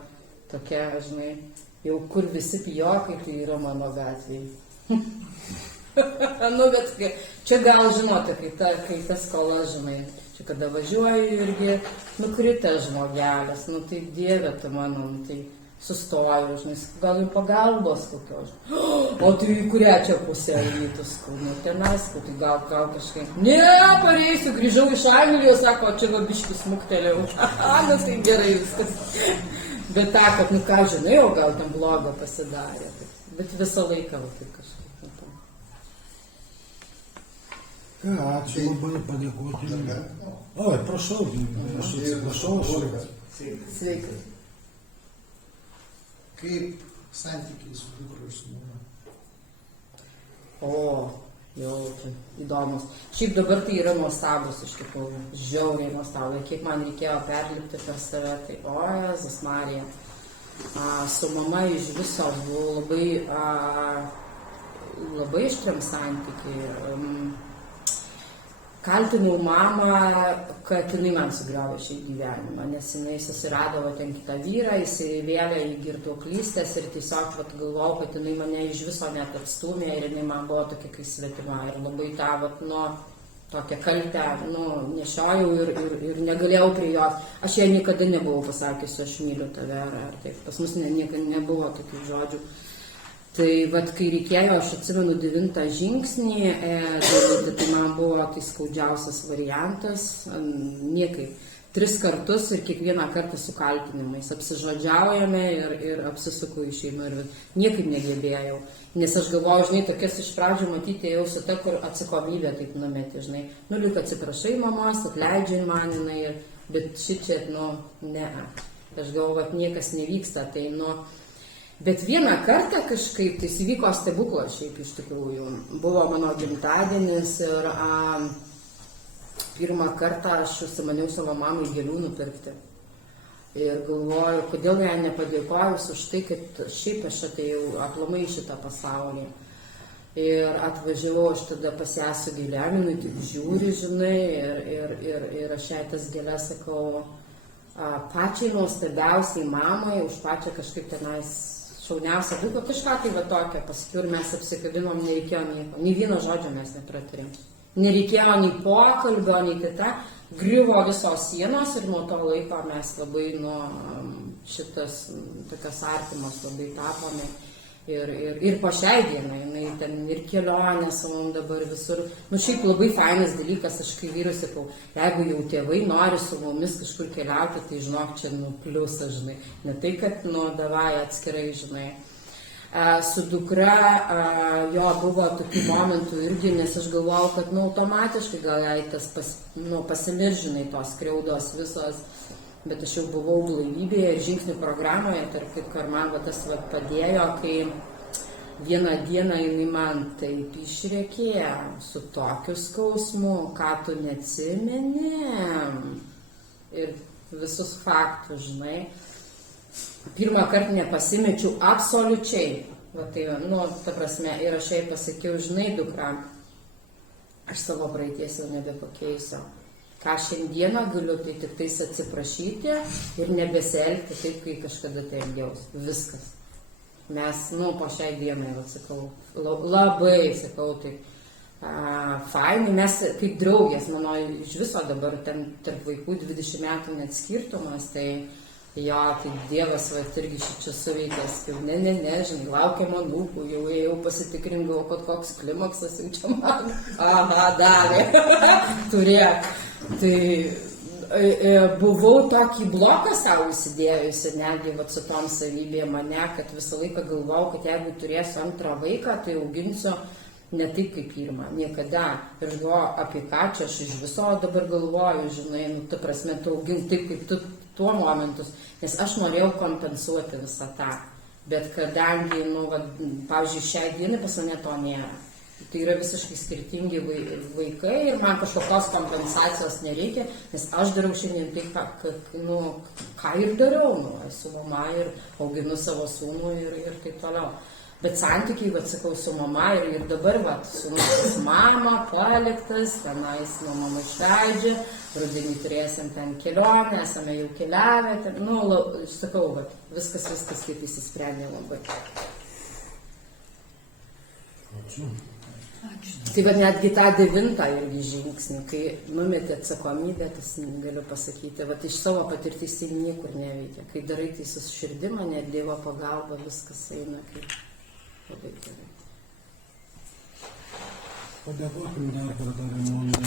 tokia, žinai, jau kur visi pijokai, tai yra mano gatvėje. Nu, bet čia gal žinote, kai ta skola, žinai, čia kada važiuoju irgi nukritęs žmogelis, nu tai dieve tu mano, nu tai sustoju, žinai, gal jums pagalbos kokios. O tai į kurią čia pusę įvytus, nu tenais, tai gal kažkaip. Ne, pareisiu, grįžau iš Anglijos, sako, čia va biškis smuktelėjau. Nu tai gerai viskas. Bet ta, kad, nu ką žinai, o gal ten blogo pasidarė. Bet visą laiką va taip kažkaip. Ką, ačiū labai padėkoti. Oi, prašau, aš atsiprašau. Sveikas. Kaip santykiai su dukra ir su mama? O, jau, tai įdomus. Šiaip dabar tai yra nuostabus, iš tikrųjų, žiauriai nuostabus. Kiek man reikėjo perlipti per save, tai o, Jėzus Marija. Su mama iš viso buvo labai ištrim santykiai. Kaltinau mamą, kad jinai man sugriovė šį gyvenimą, nes jinai susirado ten kitą vyrą, įsivėlė į girtuoklystės ir tiesiog galvojau, kad jinai mane iš viso net atstūmė ir jinai man buvo tokia kaip svetima ir labai tą, tokią kaltę, nešiojau ir negalėjau prie jos. Aš jai niekada nebuvau pasakiusi, aš myliu tave, ar taip, pas mus niekada nebuvo tokių žodžių. Tai kai reikėjo, aš atsimenu 9 žingsnį, tai man buvo tai skaudžiausias variantas, niekai. 3 kartus ir kiekvieną kartą su kaltinimais. Apsižodžiaujame ir apsisuku išeinu ir niekaip negebėjau. Nes aš galvoju, žinai, tokias iš pradžių matyti jau su ta, kur atsakomybė taip numetė, žinai. Lyg atsiprašai mamos, atleidžiai man, bet šičia, ne. Aš galvoju, kad niekas nevyksta, tai, Bet vieną kartą kažkaip tai įvyko stebuklas šiaip iš tikrųjų. Buvo mano gimtadienis ir pirmą kartą aš užsimaniau savo mamai gėlių nupirkti. Ir galvoju, kodėl jai nepadėkojus už tai, kad šiaip aš atėjau aplamai šitą pasaulį. Ir atvažiavau aš tada pas ją su gėlėm, tik žiūri, žinai, ir aš jai tas gėlės sakau, pačiai nuostabiausiai mamai, už pačią kažkaip tenais šauniausia duko, kažką tai va tokia, paskiau ir mes apsikabinom, nereikėjo nieko, nei vieno žodžio mes nepraturėm. Nereikėjo nei pokalbio, nei kita, griuvo visos sienos ir nuo to laiko mes labai šitas tokios artimos labai tapome. Ir po šiai dienai, jinai ten ir kelionė su mum dabar visur. Šiaip labai fainas dalykas, aš kai vyrui sakau, jeigu jau tėvai nori su mumis kažkur keliauti, tai žinok, čia pliusas, žinai. Ne tai, kad davai atskirai, žinai. Su dukra jo buvo tokių momentų irgi, nes aš galvojau, kad automatiškai gal jai tas pasimiršinai tos skriaudos visos. Bet aš jau buvau blaivybėje ir žingsnių programoje, tarp kitko, ir man tas padėjo, kai vieną dieną jinai man taip išrėkė su tokiu skausmu, ką tu neatsimeni. Ir visus faktus, žinai. Pirmą kartą nepasimečiau absoliučiai. Tai, ta prasme, ir aš jai pasakiau, žinai, dukra, aš savo praeities jau nebepakeisiu. Ką šiandieną galiu, tai tik tais atsiprašyti ir nebesielgti taip, kai kažkada tai elgiausi. Viskas. Mes, po šiai dienai, sakau, labai, sakau, taip, fainai, mes kaip draugės, mano iš viso dabar ten tarp vaikų 20 metų net skirtumas, tai jo, tai Dievas irgi šičia suveikęs, jau ne, žinai, laukiam anūkų, jau ėjau pasitikrindavau, kad koks klimaksas jau čia man, davė, turėk. Tai buvau tokį bloką savo įsidėjusi, netgi su tom savybėje mane, kad visą laiką galvojau, kad jeigu turėsiu antrą vaiką, tai auginsiu ne taip kaip pirmą, niekada. Ir aš galvoju, apie ką čia aš iš viso dabar galvoju, žinai, ta prasme, tu auginti taip kaip tu tuo momentus, nes aš norėjau kompensuoti visą tą. Bet kadangi, pavyzdžiui, šiai dienai pas mane to nėra. Tai yra visiškai skirtingi vaikai ir man kažkokios kompensacijos nereikia, nes aš darau šiandien tai, ką ir dariau, esu mama ir auginu savo sūnų ir taip toliau. Bet santykiai, sakau, su mama ir dabar, sūnus mama, paliktas, tenais mama išleidžia, rudenį turėsim ten kelionę, esame jau keliavę, sakau, viskas kaip įsisprendė labai. Ačiū. Tai va netgi tą 9 irgi žingsnį, kai numetė atsakomybę, tas galiu pasakyti, va iš savo patirtys tai niekur neveikia. Kai darai tai su širdima, net Dievo pagalba, viskas eina kaip labai gerai. Padėkokim dar kartą Raimondai.